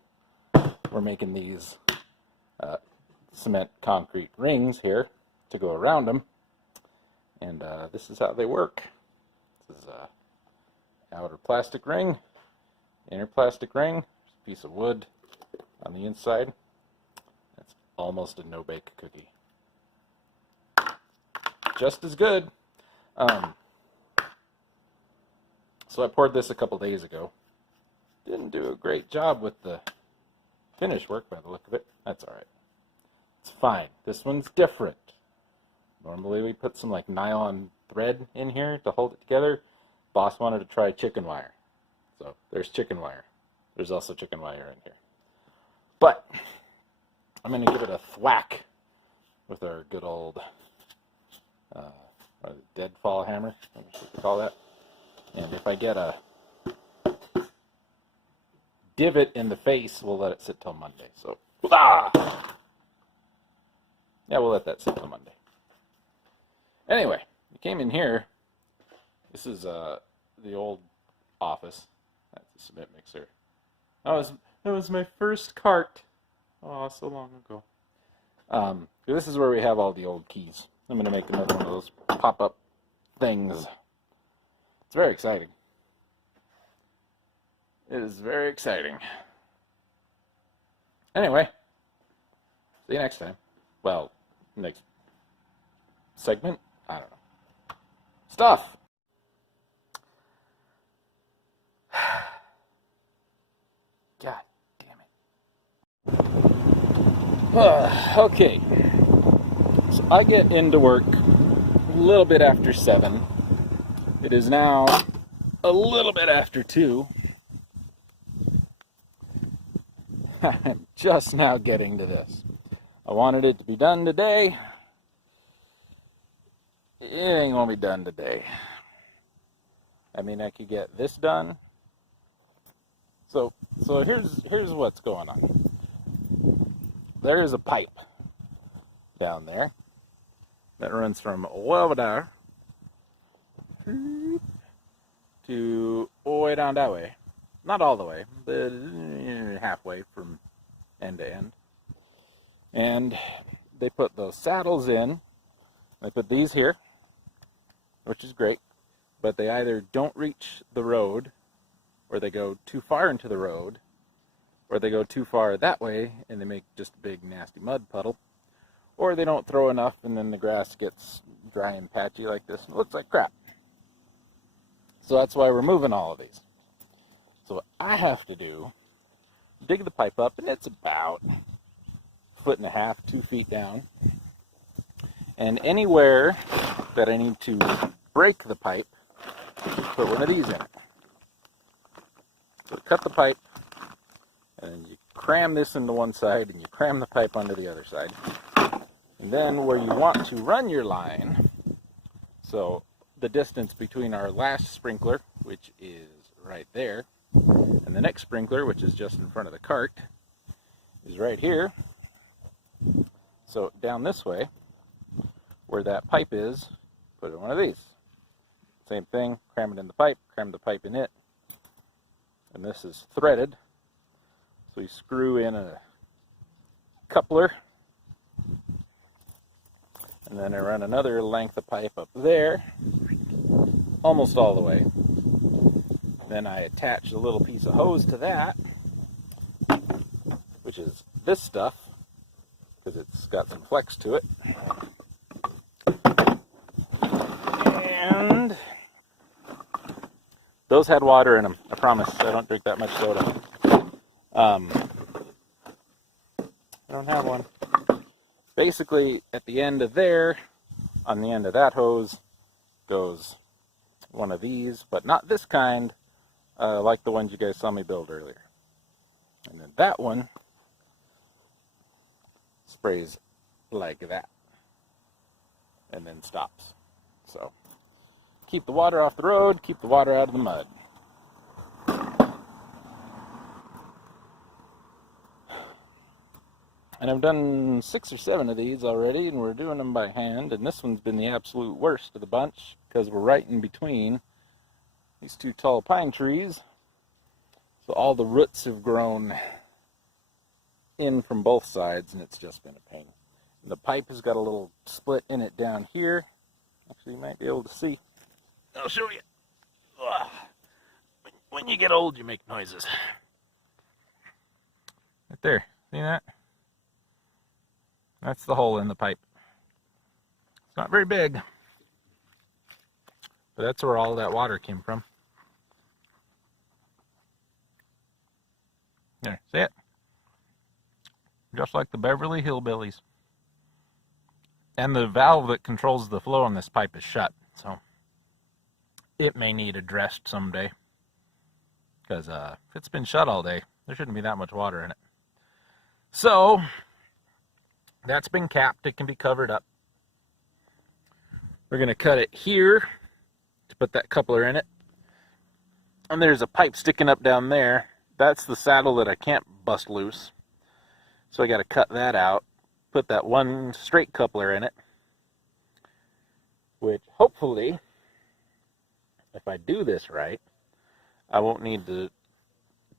we're making these cement concrete rings here to go around them. And this is how they work. This is a outer plastic ring, inner plastic ring, a piece of wood on the inside. It's almost a no-bake cookie. Just as good. So I poured this a couple days ago. Didn't do a great job with the finish work by the look of it. That's alright. It's fine. This one's different. Normally we put some like nylon thread in here to hold it together. Boss wanted to try chicken wire. So there's chicken wire. There's also chicken wire in here. But I'm going to give it a thwack with our good old deadfall hammer. What do you call that? And if I get a divot in the face, we'll let it sit till Monday. So, yeah, we'll let that sit till Monday. Anyway, we came in here. This is the old office. That's the cement mixer. That was my first cart. Oh, so long ago. This is where we have all the old keys. I'm going to make another one of those pop-up things. It's very exciting. It is very exciting. Anyway, see you next time. Well, next segment? I don't know. Stuff! God damn it. Okay. So I get into work a little bit after 7. It is now a little bit after 2. I'm just now getting to this. I wanted it to be done today. It ain't gonna be done today. I mean, I could get this done. So here's what's going on. There is a pipe down there that runs from over there to all the way down that way. Not all the way, but halfway from end to end. And they put those saddles in. They put these here, which is great, but they either don't reach the road, or they go too far into the road, or they go too far that way and they make just a big nasty mud puddle, or they don't throw enough and then the grass gets dry and patchy like this and it looks like crap. So that's why we're moving all of these. So what I have to do, dig the pipe up, and it's about 1.5 feet, 2 feet down. And anywhere that I need to break the pipe, put one of these in it. So cut the pipe, and then you cram this into one side, and you cram the pipe onto the other side. And then where you want to run your line, so the distance between our last sprinkler, which is right there, and the next sprinkler, which is just in front of the cart, is right here. So down this way, where that pipe is, put in one of these. Same thing, cram it in the pipe, cram the pipe in it. And this is threaded. So you screw in a coupler. And then I run another length of pipe up there, almost all the way. Then I attach a little piece of hose to that, which is this stuff, because it's got some flex to it. And those had water in them. I promise I don't drink that much soda. I don't have one. Basically, at the end of there, on the end of that hose, goes one of these, but not this kind, like the ones you guys saw me build earlier. And then that one sprays like that, and then stops. So, keep the water off the road, keep the water out of the mud. And I've done 6 or 7 of these already, and we're doing them by hand, and this one's been the absolute worst of the bunch, because we're right in between these 2 tall pine trees. So all the roots have grown in from both sides, and it's just been a pain. And the pipe has got a little split in it down here. Actually, you might be able to see. I'll show you. Ugh. When you get old, you make noises. Right there. See that? That's the hole in the pipe. It's not very big, but that's where all that water came from. There, see it? Just like the Beverly Hillbillies. And the valve that controls the flow on this pipe is shut, so it may need addressed someday. Because if it's been shut all day, there shouldn't be that much water in it. So that's been capped. It can be covered up. We're going to cut it here to put that coupler in it. And there's a pipe sticking up down there. That's the saddle that I can't bust loose. So I got to cut that out, put that one straight coupler in it, which hopefully, if I do this right, I won't need to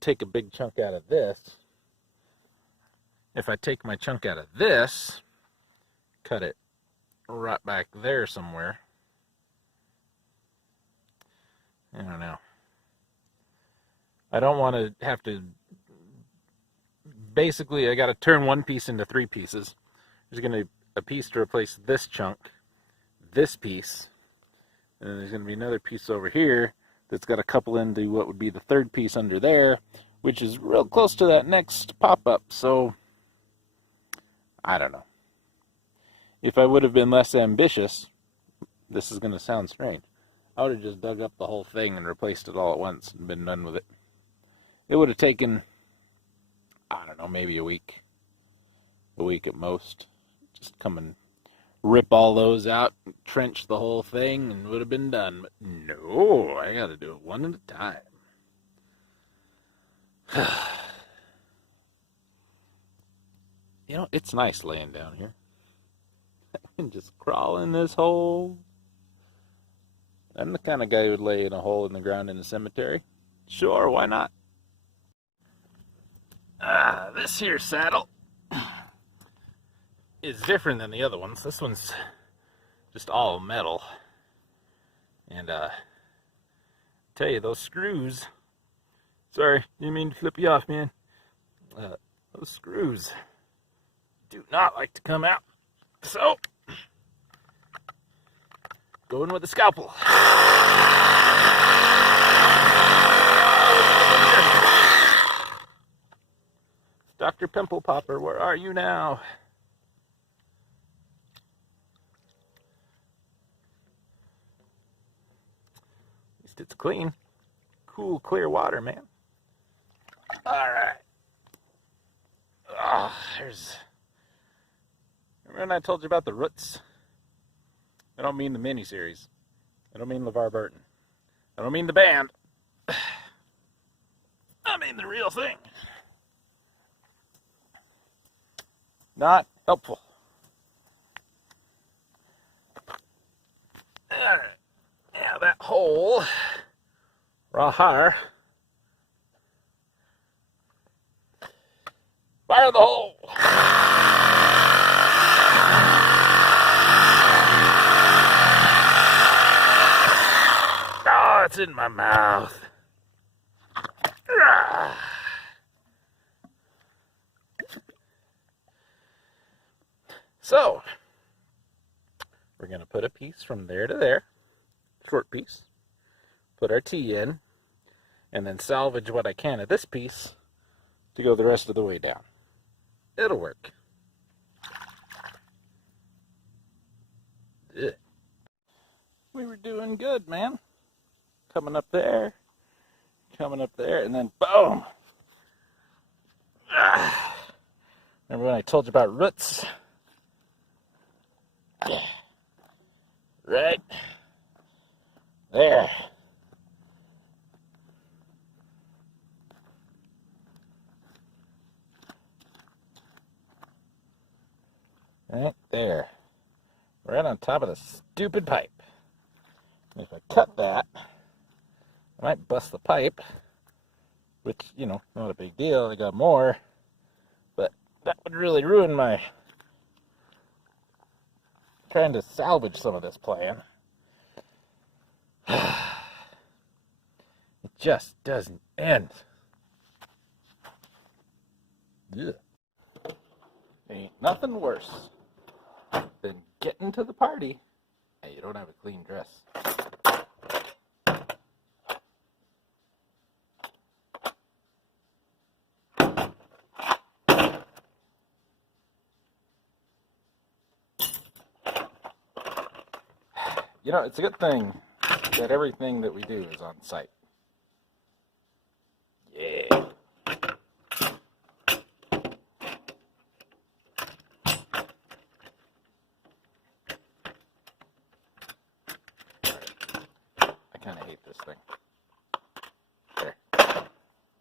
take a big chunk out of this. If I take my chunk out of this, cut it right back there somewhere. I don't know. I don't want to have to, basically I got to turn one piece into 3 pieces. There's going to be a piece to replace this chunk, this piece, and then there's going to be another piece over here that's got to couple into what would be the 3rd piece under there, which is real close to that next pop-up, so I don't know. If I would have been less ambitious, this is going to sound strange, I would have just dug up the whole thing and replaced it all at once and been done with it. It would have taken, I don't know, maybe a week at most. Just come and rip all those out, trench the whole thing, and would have been done. But no, I got to do it one at a time. You know, it's nice laying down here. I can just crawl in this hole. I'm the kind of guy who would lay in a hole in the ground in a cemetery. Sure, why not? This here saddle is different than the other ones. This one's just all metal. And, tell you, those screws... Sorry, didn't mean to flip you off, man. Those screws do not like to come out. So, going with the scalpel. Dr. Pimple Popper, where are you now? At least it's clean. Cool, clear water, man. Alright. There's... Remember when I told you about the roots? I don't mean the miniseries. I don't mean LeVar Burton. I don't mean the band. I mean the real thing. Not helpful. Alright. Yeah, that hole. Rahar. Fire the hole. Oh, it's in my mouth. So, we're going to put a piece from there to there, short piece, put our T in, and then salvage what I can of this piece to go the rest of the way down. It'll work. Ugh. We were doing good, man. Coming up there, and then boom! Remember when I told you about roots? Right there. Right there. Right on top of the stupid pipe. And if I cut that, I might bust the pipe, which, you know, not a big deal. I got more, but that would really ruin my trying to salvage some of this plan. It just doesn't end. Ugh. Ain't nothing worse than getting to the party and you don't have a clean dress. You know, it's a good thing that everything that we do is on site. Yeah. I kind of hate this thing. There.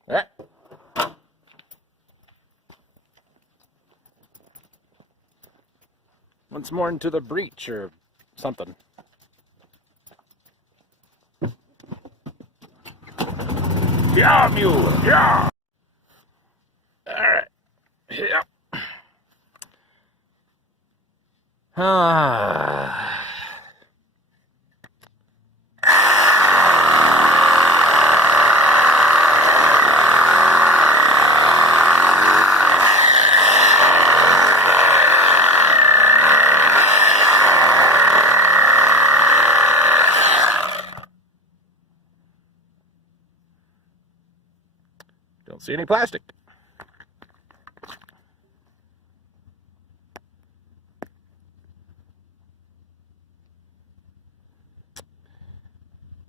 There. Once more into the breach or something. Yeah, mule. Yeah. All right. Yeah. Don't see any plastic.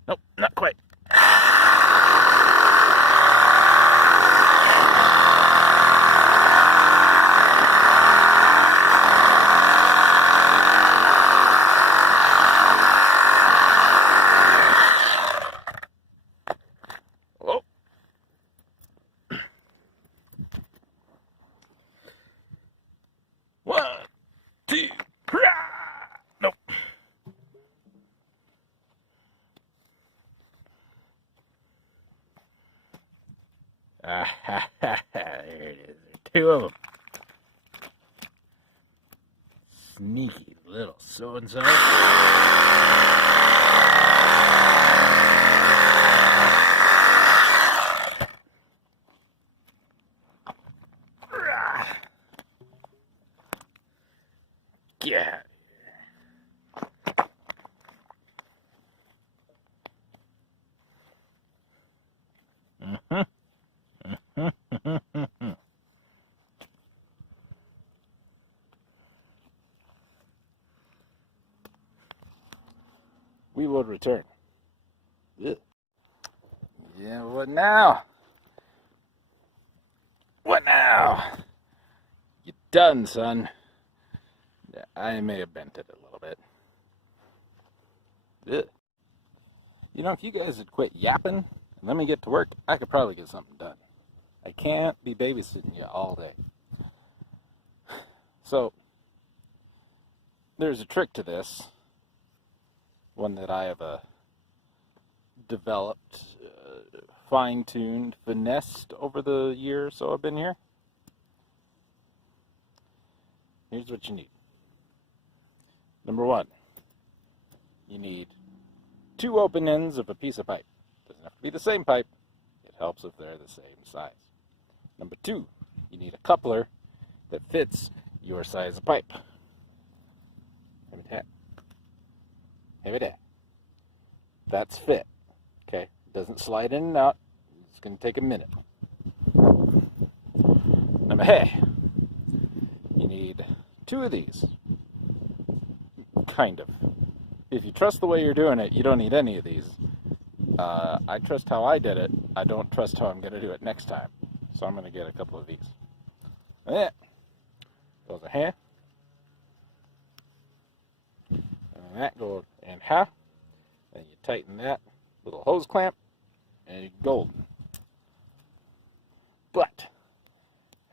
Nope, not quite. Oh. One, two, nope. There it is. Two of them. Sneaky little so-and-so. Yeah. We will return. Ugh. Yeah, what now? What now? You done, son. I may have bent it a little bit. Ugh. You know, if you guys had quit yapping and let me get to work, I could probably get something done. I can't be babysitting you all day. So, there's a trick to this. one that I have developed, fine-tuned, finessed over the year or so I've been here. Here's what you need. Number one, you need 2 open ends of a piece of pipe. Doesn't have to be the same pipe. It helps if they're the same size. Number 2, you need a coupler that fits your size of pipe. Have it. That's fit. Okay? It doesn't slide in and out. It's going to take a minute. Number hey, you need 2 of these. Kind of. If you trust the way you're doing it, you don't need any of these. I trust how I did it. I don't trust how I'm going to do it next time. So I'm going to get a couple of these. Yeah. Goes a hand. And that goes in half. And you tighten that little hose clamp. And you're golden. But,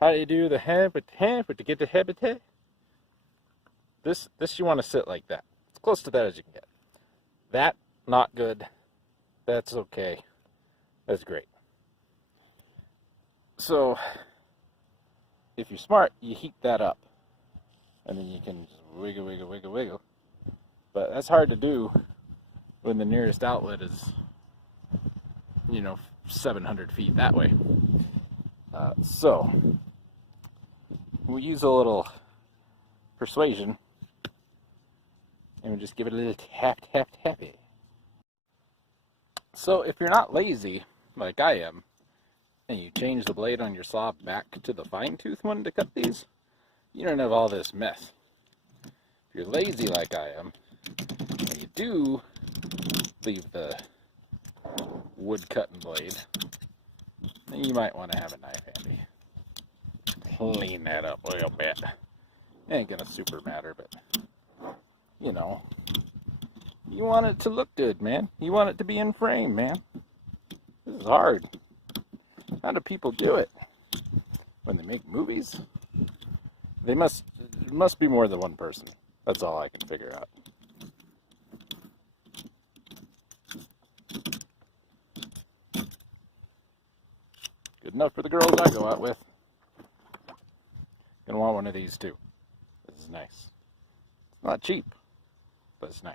how do you do the hand with to get the habitat? This you want to sit like that. As close to that as you can get. That, not good. That's okay. That's great. So, if you're smart, you heat that up. And then you can just wiggle, wiggle, wiggle, wiggle. But that's hard to do when the nearest outlet is, 700 feet that way. So, we use a little persuasion. And we just give it a little tap, tap, tappy. So if you're not lazy, like I am, and you change the blade on your saw back to the fine tooth one to cut these, you don't have all this mess. If you're lazy like I am, and you do leave the wood cutting blade, then you might want to have a knife handy. Clean that up a little bit. Ain't gonna super matter, but you want it to look good, man. You want it to be in frame, man. This is hard. How do people do it? When they make movies? It must be more than one person. That's all I can figure out. Good enough for the girls I go out with. Gonna want one of these too. This is nice. It's not cheap, but it's nice.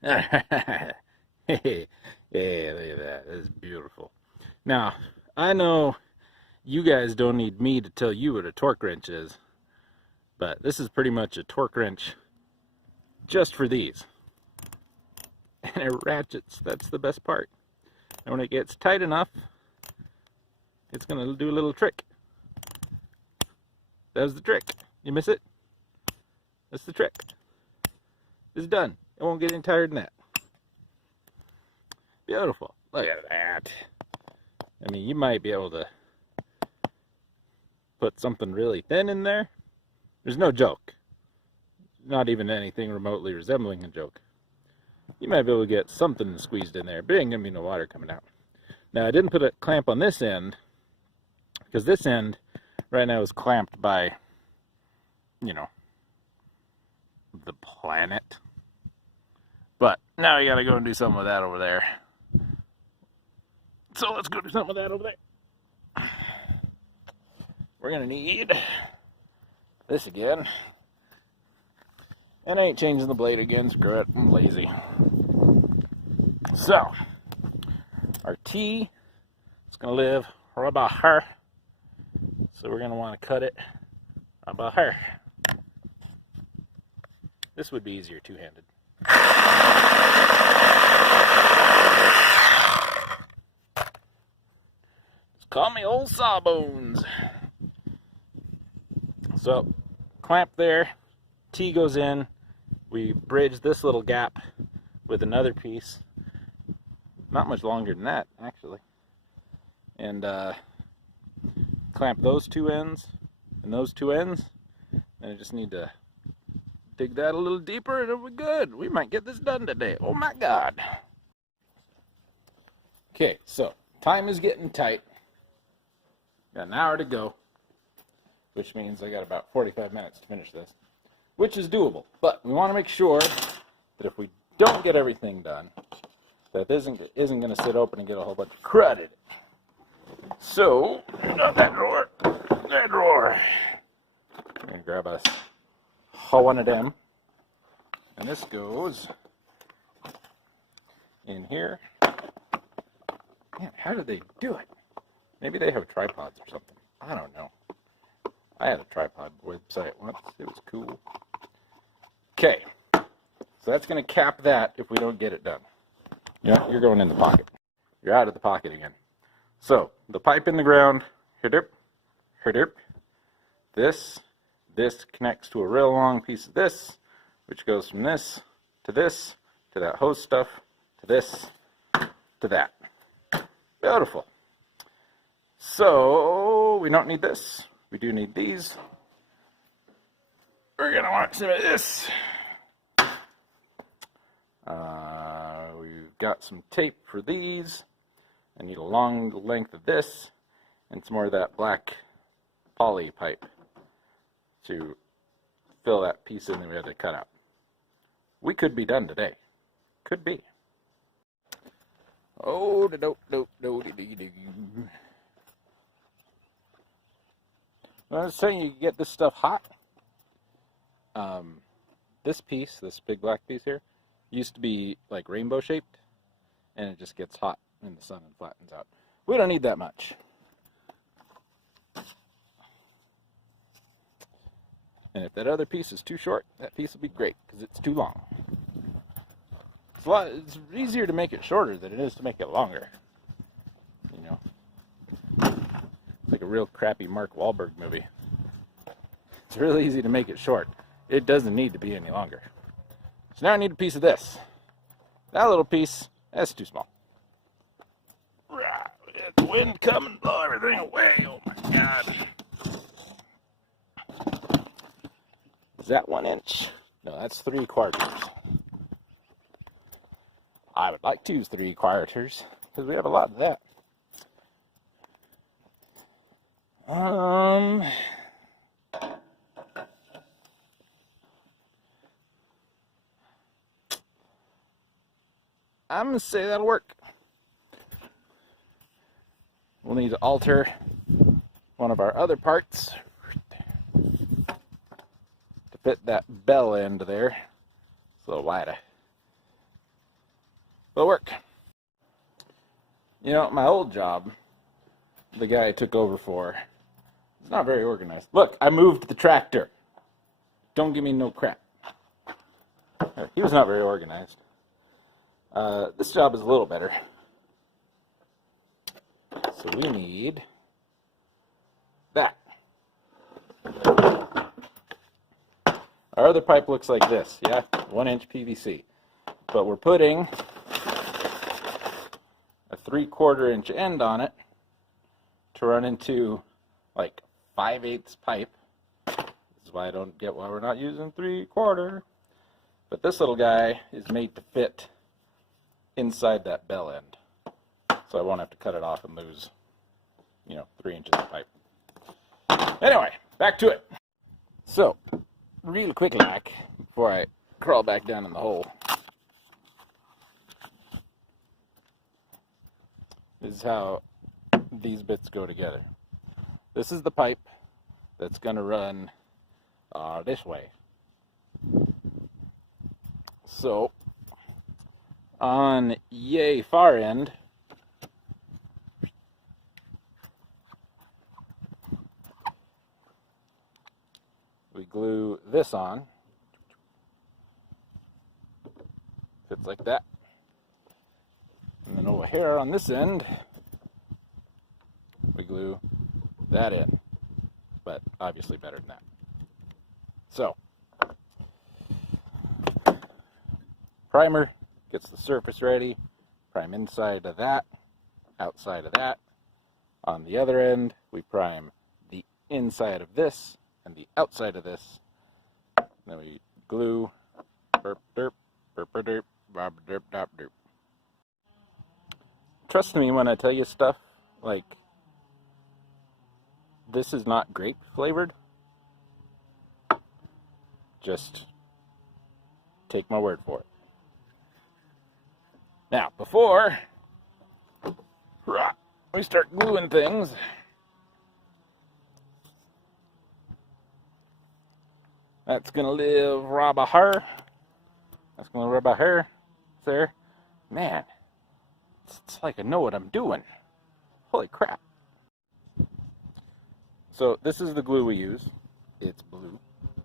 Hey, look at that. That's beautiful. Now, I know you guys don't need me to tell you what a torque wrench is, but this is pretty much a torque wrench just for these. And it ratchets. That's the best part. And when it gets tight enough, it's going to do a little trick. That was the trick. You miss it? That's the trick. It's done. It won't get any tighter than that. Beautiful. Look at that. I mean, you might be able to put something really thin in there. There's no joke. Not even anything remotely resembling a joke. You might be able to get something squeezed in there, but there ain't going to be no water coming out. Now, I didn't put a clamp on this end, because this end right now is clamped by, the planet. But now you got to go and do something with that over there. So let's go do something with that over there. We're going to need this again. And I ain't changing the blade again. Screw it. I'm lazy. So, our T is going to live right about here. So we're going to want to cut it right about here. This would be easier two-handed. Just call me old Sawbones. So, clamp there. T goes in. We bridge this little gap with another piece. Not much longer than that, actually. And clamp those two ends and those two ends. And I just need to dig that a little deeper and it'll be good. We might get this done today. Oh my God. Okay, so time is getting tight. Got an hour to go. which means I got about 45 minutes to finish this, which is doable. But we want to make sure that if we don't get everything done, that isn't going to sit open and get a whole bunch of crud in it. So, not that drawer, that drawer. We're going to grab us one of them, and this goes in here. Man, how did they do it? Maybe they have tripods or something. I don't know. I had a tripod website once. It was cool. Okay, so that's going to cap that if we don't get it done. Yeah, you're going in the pocket. You're out of the pocket again. So, the pipe in the ground, herderp, herderp. This connects to a real long piece of this, which goes from this, to that hose stuff, to this, to that. Beautiful. So, we don't need this. We do need these. We're going to want some of this. We've got some tape for these. I need a long length of this and some more of that black poly pipe to fill that piece in that we had to cut out. We could be done today. Could be. Oh, I was saying you can get this stuff hot. This piece, this big black piece here, used to be like rainbow shaped, and it just gets hot in the sun and flattens out. We don't need that much. And if that other piece is too short, that piece will be great because it's too long. It's easier to make it shorter than it is to make it longer. You know, it's like a real crappy Mark Wahlberg movie. It's really easy to make it short. It doesn't need to be any longer. So now I need a piece of this. That little piece, that's too small. The wind come and blow everything away. Oh my God. Is that 1 inch? No, that's 3/4. I would like to use 3/4 because we have a lot of that. I'm going to say that'll work. We'll need to alter one of our other parts to fit that bell end there. It's a little wider. It'll work. You know, my old job, the guy I took over for, is not very organized. Look, I moved the tractor. Don't give me no crap. He was not very organized. This job is a little better. So we need that. Our other pipe looks like this, yeah? 1 inch PVC. But we're putting a 3/4 inch end on it to run into like 5/8 pipe. This is why I don't get why we're not using 3/4. But this little guy is made to fit inside that bell end. So I won't have to cut it off and lose, 3 inches of pipe. Anyway, back to it. So, real quick like, before I crawl back down in the hole. This is how these bits go together. This is the pipe that's going to run this way. So, on yay far end, we glue this on. Fits like that. And then over here on this end, we glue that in. But obviously better than that. So, primer gets the surface ready. Prime inside of that, outside of that. On the other end, we prime the inside of this and the outside of this. Then we glue. Burp, derp, burp, derp, bob, derp, dop, derp. Trust me when I tell you stuff like this is not grape flavored. Just take my word for it. Now, before we start gluing things, that's going to live rub a hair. That's going to rub a hair there. Man, it's like I know what I'm doing. Holy crap. So this is the glue we use. It's blue.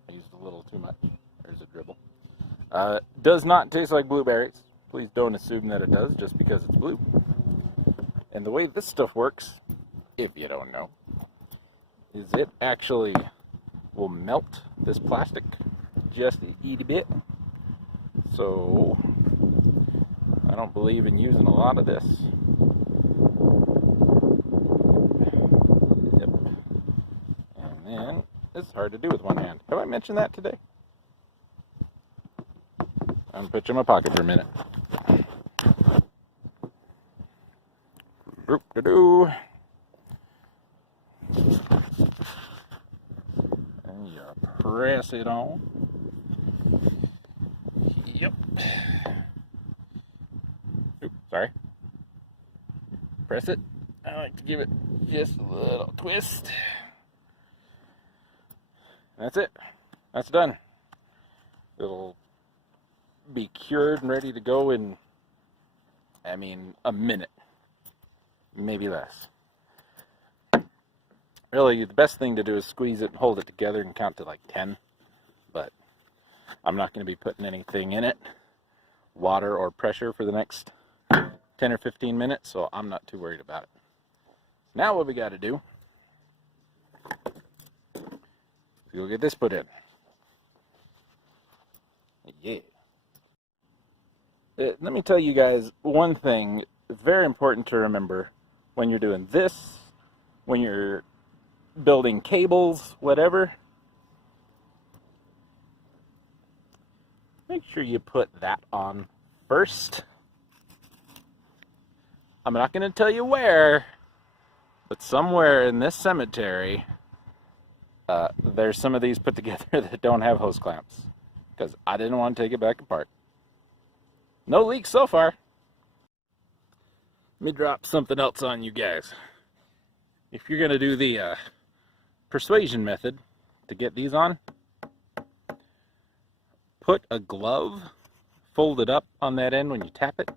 I used a little too much. There's a dribble. Does not taste like blueberries. Please don't assume that it does just because it's blue. And the way this stuff works, if you don't know, is it actually will melt this plastic just a itty bit. So I don't believe in using a lot of this. Yep. And then it's hard to do with one hand. Have I mentioned that today? I'm gonna put you in my pocket for a minute. Boop-de-doo. And you press it on. Yep. Oops, sorry. Press it. I like to give it just a little twist. That's it. That's done. It'll be cured and ready to go in, I mean, a minute. Maybe less. Really, the best thing to do is squeeze it and hold it together and count to like 10. But I'm not going to be putting anything in it, water or pressure, for the next 10 or 15 minutes, so I'm not too worried about it. Now what we got to do is go get this put in. Yeah. Let me tell you guys one thing. It's very important to remember when you're doing this, when you're building cables, whatever. Make sure you put that on first. I'm not going to tell you where, but somewhere in this cemetery, there's some of these put together that don't have hose clamps, because I didn't want to take it back apart. No leaks so far. Let me drop something else on you guys. If you're going to do the persuasion method to get these on, put a glove folded up on that end when you tap it,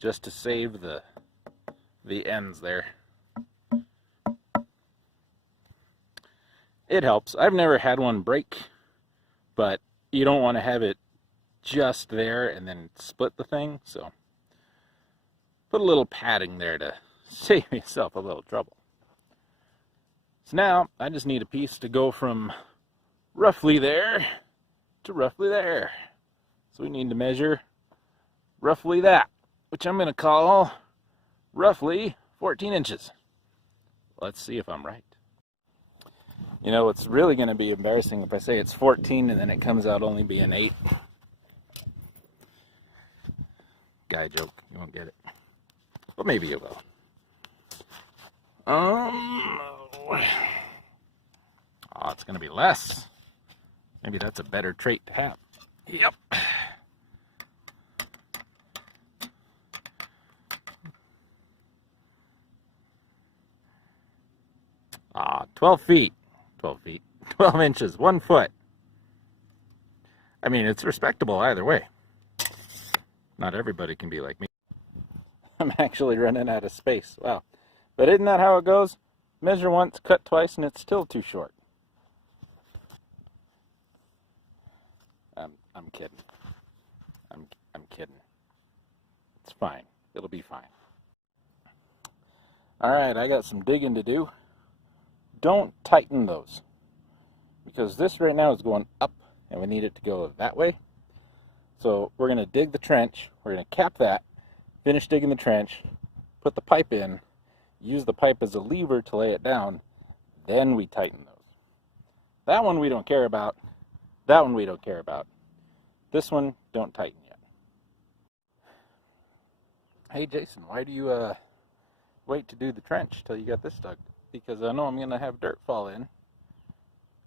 just to save the ends there. It helps. I've never had one break, but you don't want to have it just there and then split the thing, so put a little padding there to save yourself a little trouble. So now I just need a piece to go from roughly there to roughly there. So we need to measure roughly that, which I'm going to call roughly 14 inches. Let's see if I'm right. You know, it's really going to be embarrassing if I say it's 14 and then it comes out only being 8. Guy joke, you won't get it. But maybe you will. Oh, it's going to be less. Maybe that's a better trait to have. Yep. 12 feet. 12 feet. 12 inches. 1 foot. I mean, it's respectable either way. Not everybody can be like me. I'm actually running out of space. Wow. But isn't that how it goes? Measure once, cut twice, and it's still too short. I'm kidding. I'm kidding. It's fine. It'll be fine. Alright, I got some digging to do. Don't tighten those, because this right now is going up and we need it to go that way. So we're going to dig the trench, we're going to cap that, finish digging the trench, put the pipe in, use the pipe as a lever to lay it down, then we tighten those. That one we don't care about, that one we don't care about. This one, don't tighten yet. Hey Jason, why do you wait to do the trench till you got this dug? Because I know I'm going to have dirt fall in,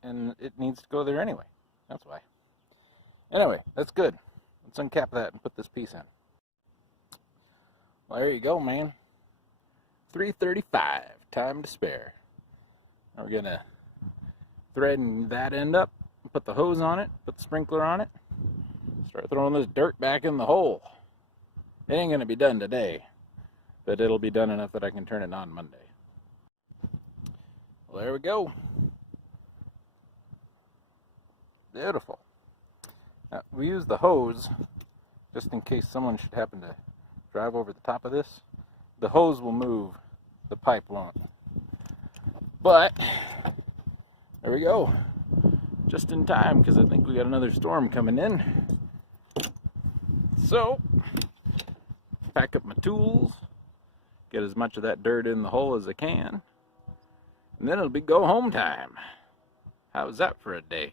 and it needs to go there anyway. That's why. Anyway, that's good. Let's uncap that and put this piece in. Well, there you go, man. 3:35. Time to spare. Now we're going to thread that end up, put the hose on it, put the sprinkler on it, start throwing this dirt back in the hole. It ain't going to be done today, but it'll be done enough that I can turn it on Monday. Well, there we go. Beautiful. Now, we use the hose just in case someone should happen to drive over the top of this. The hose will move, the pipe won't. But there we go. Just in time, because I think we got another storm coming in. So, pack up my tools, get as much of that dirt in the hole as I can, and then it'll be go home time. How's that for a day?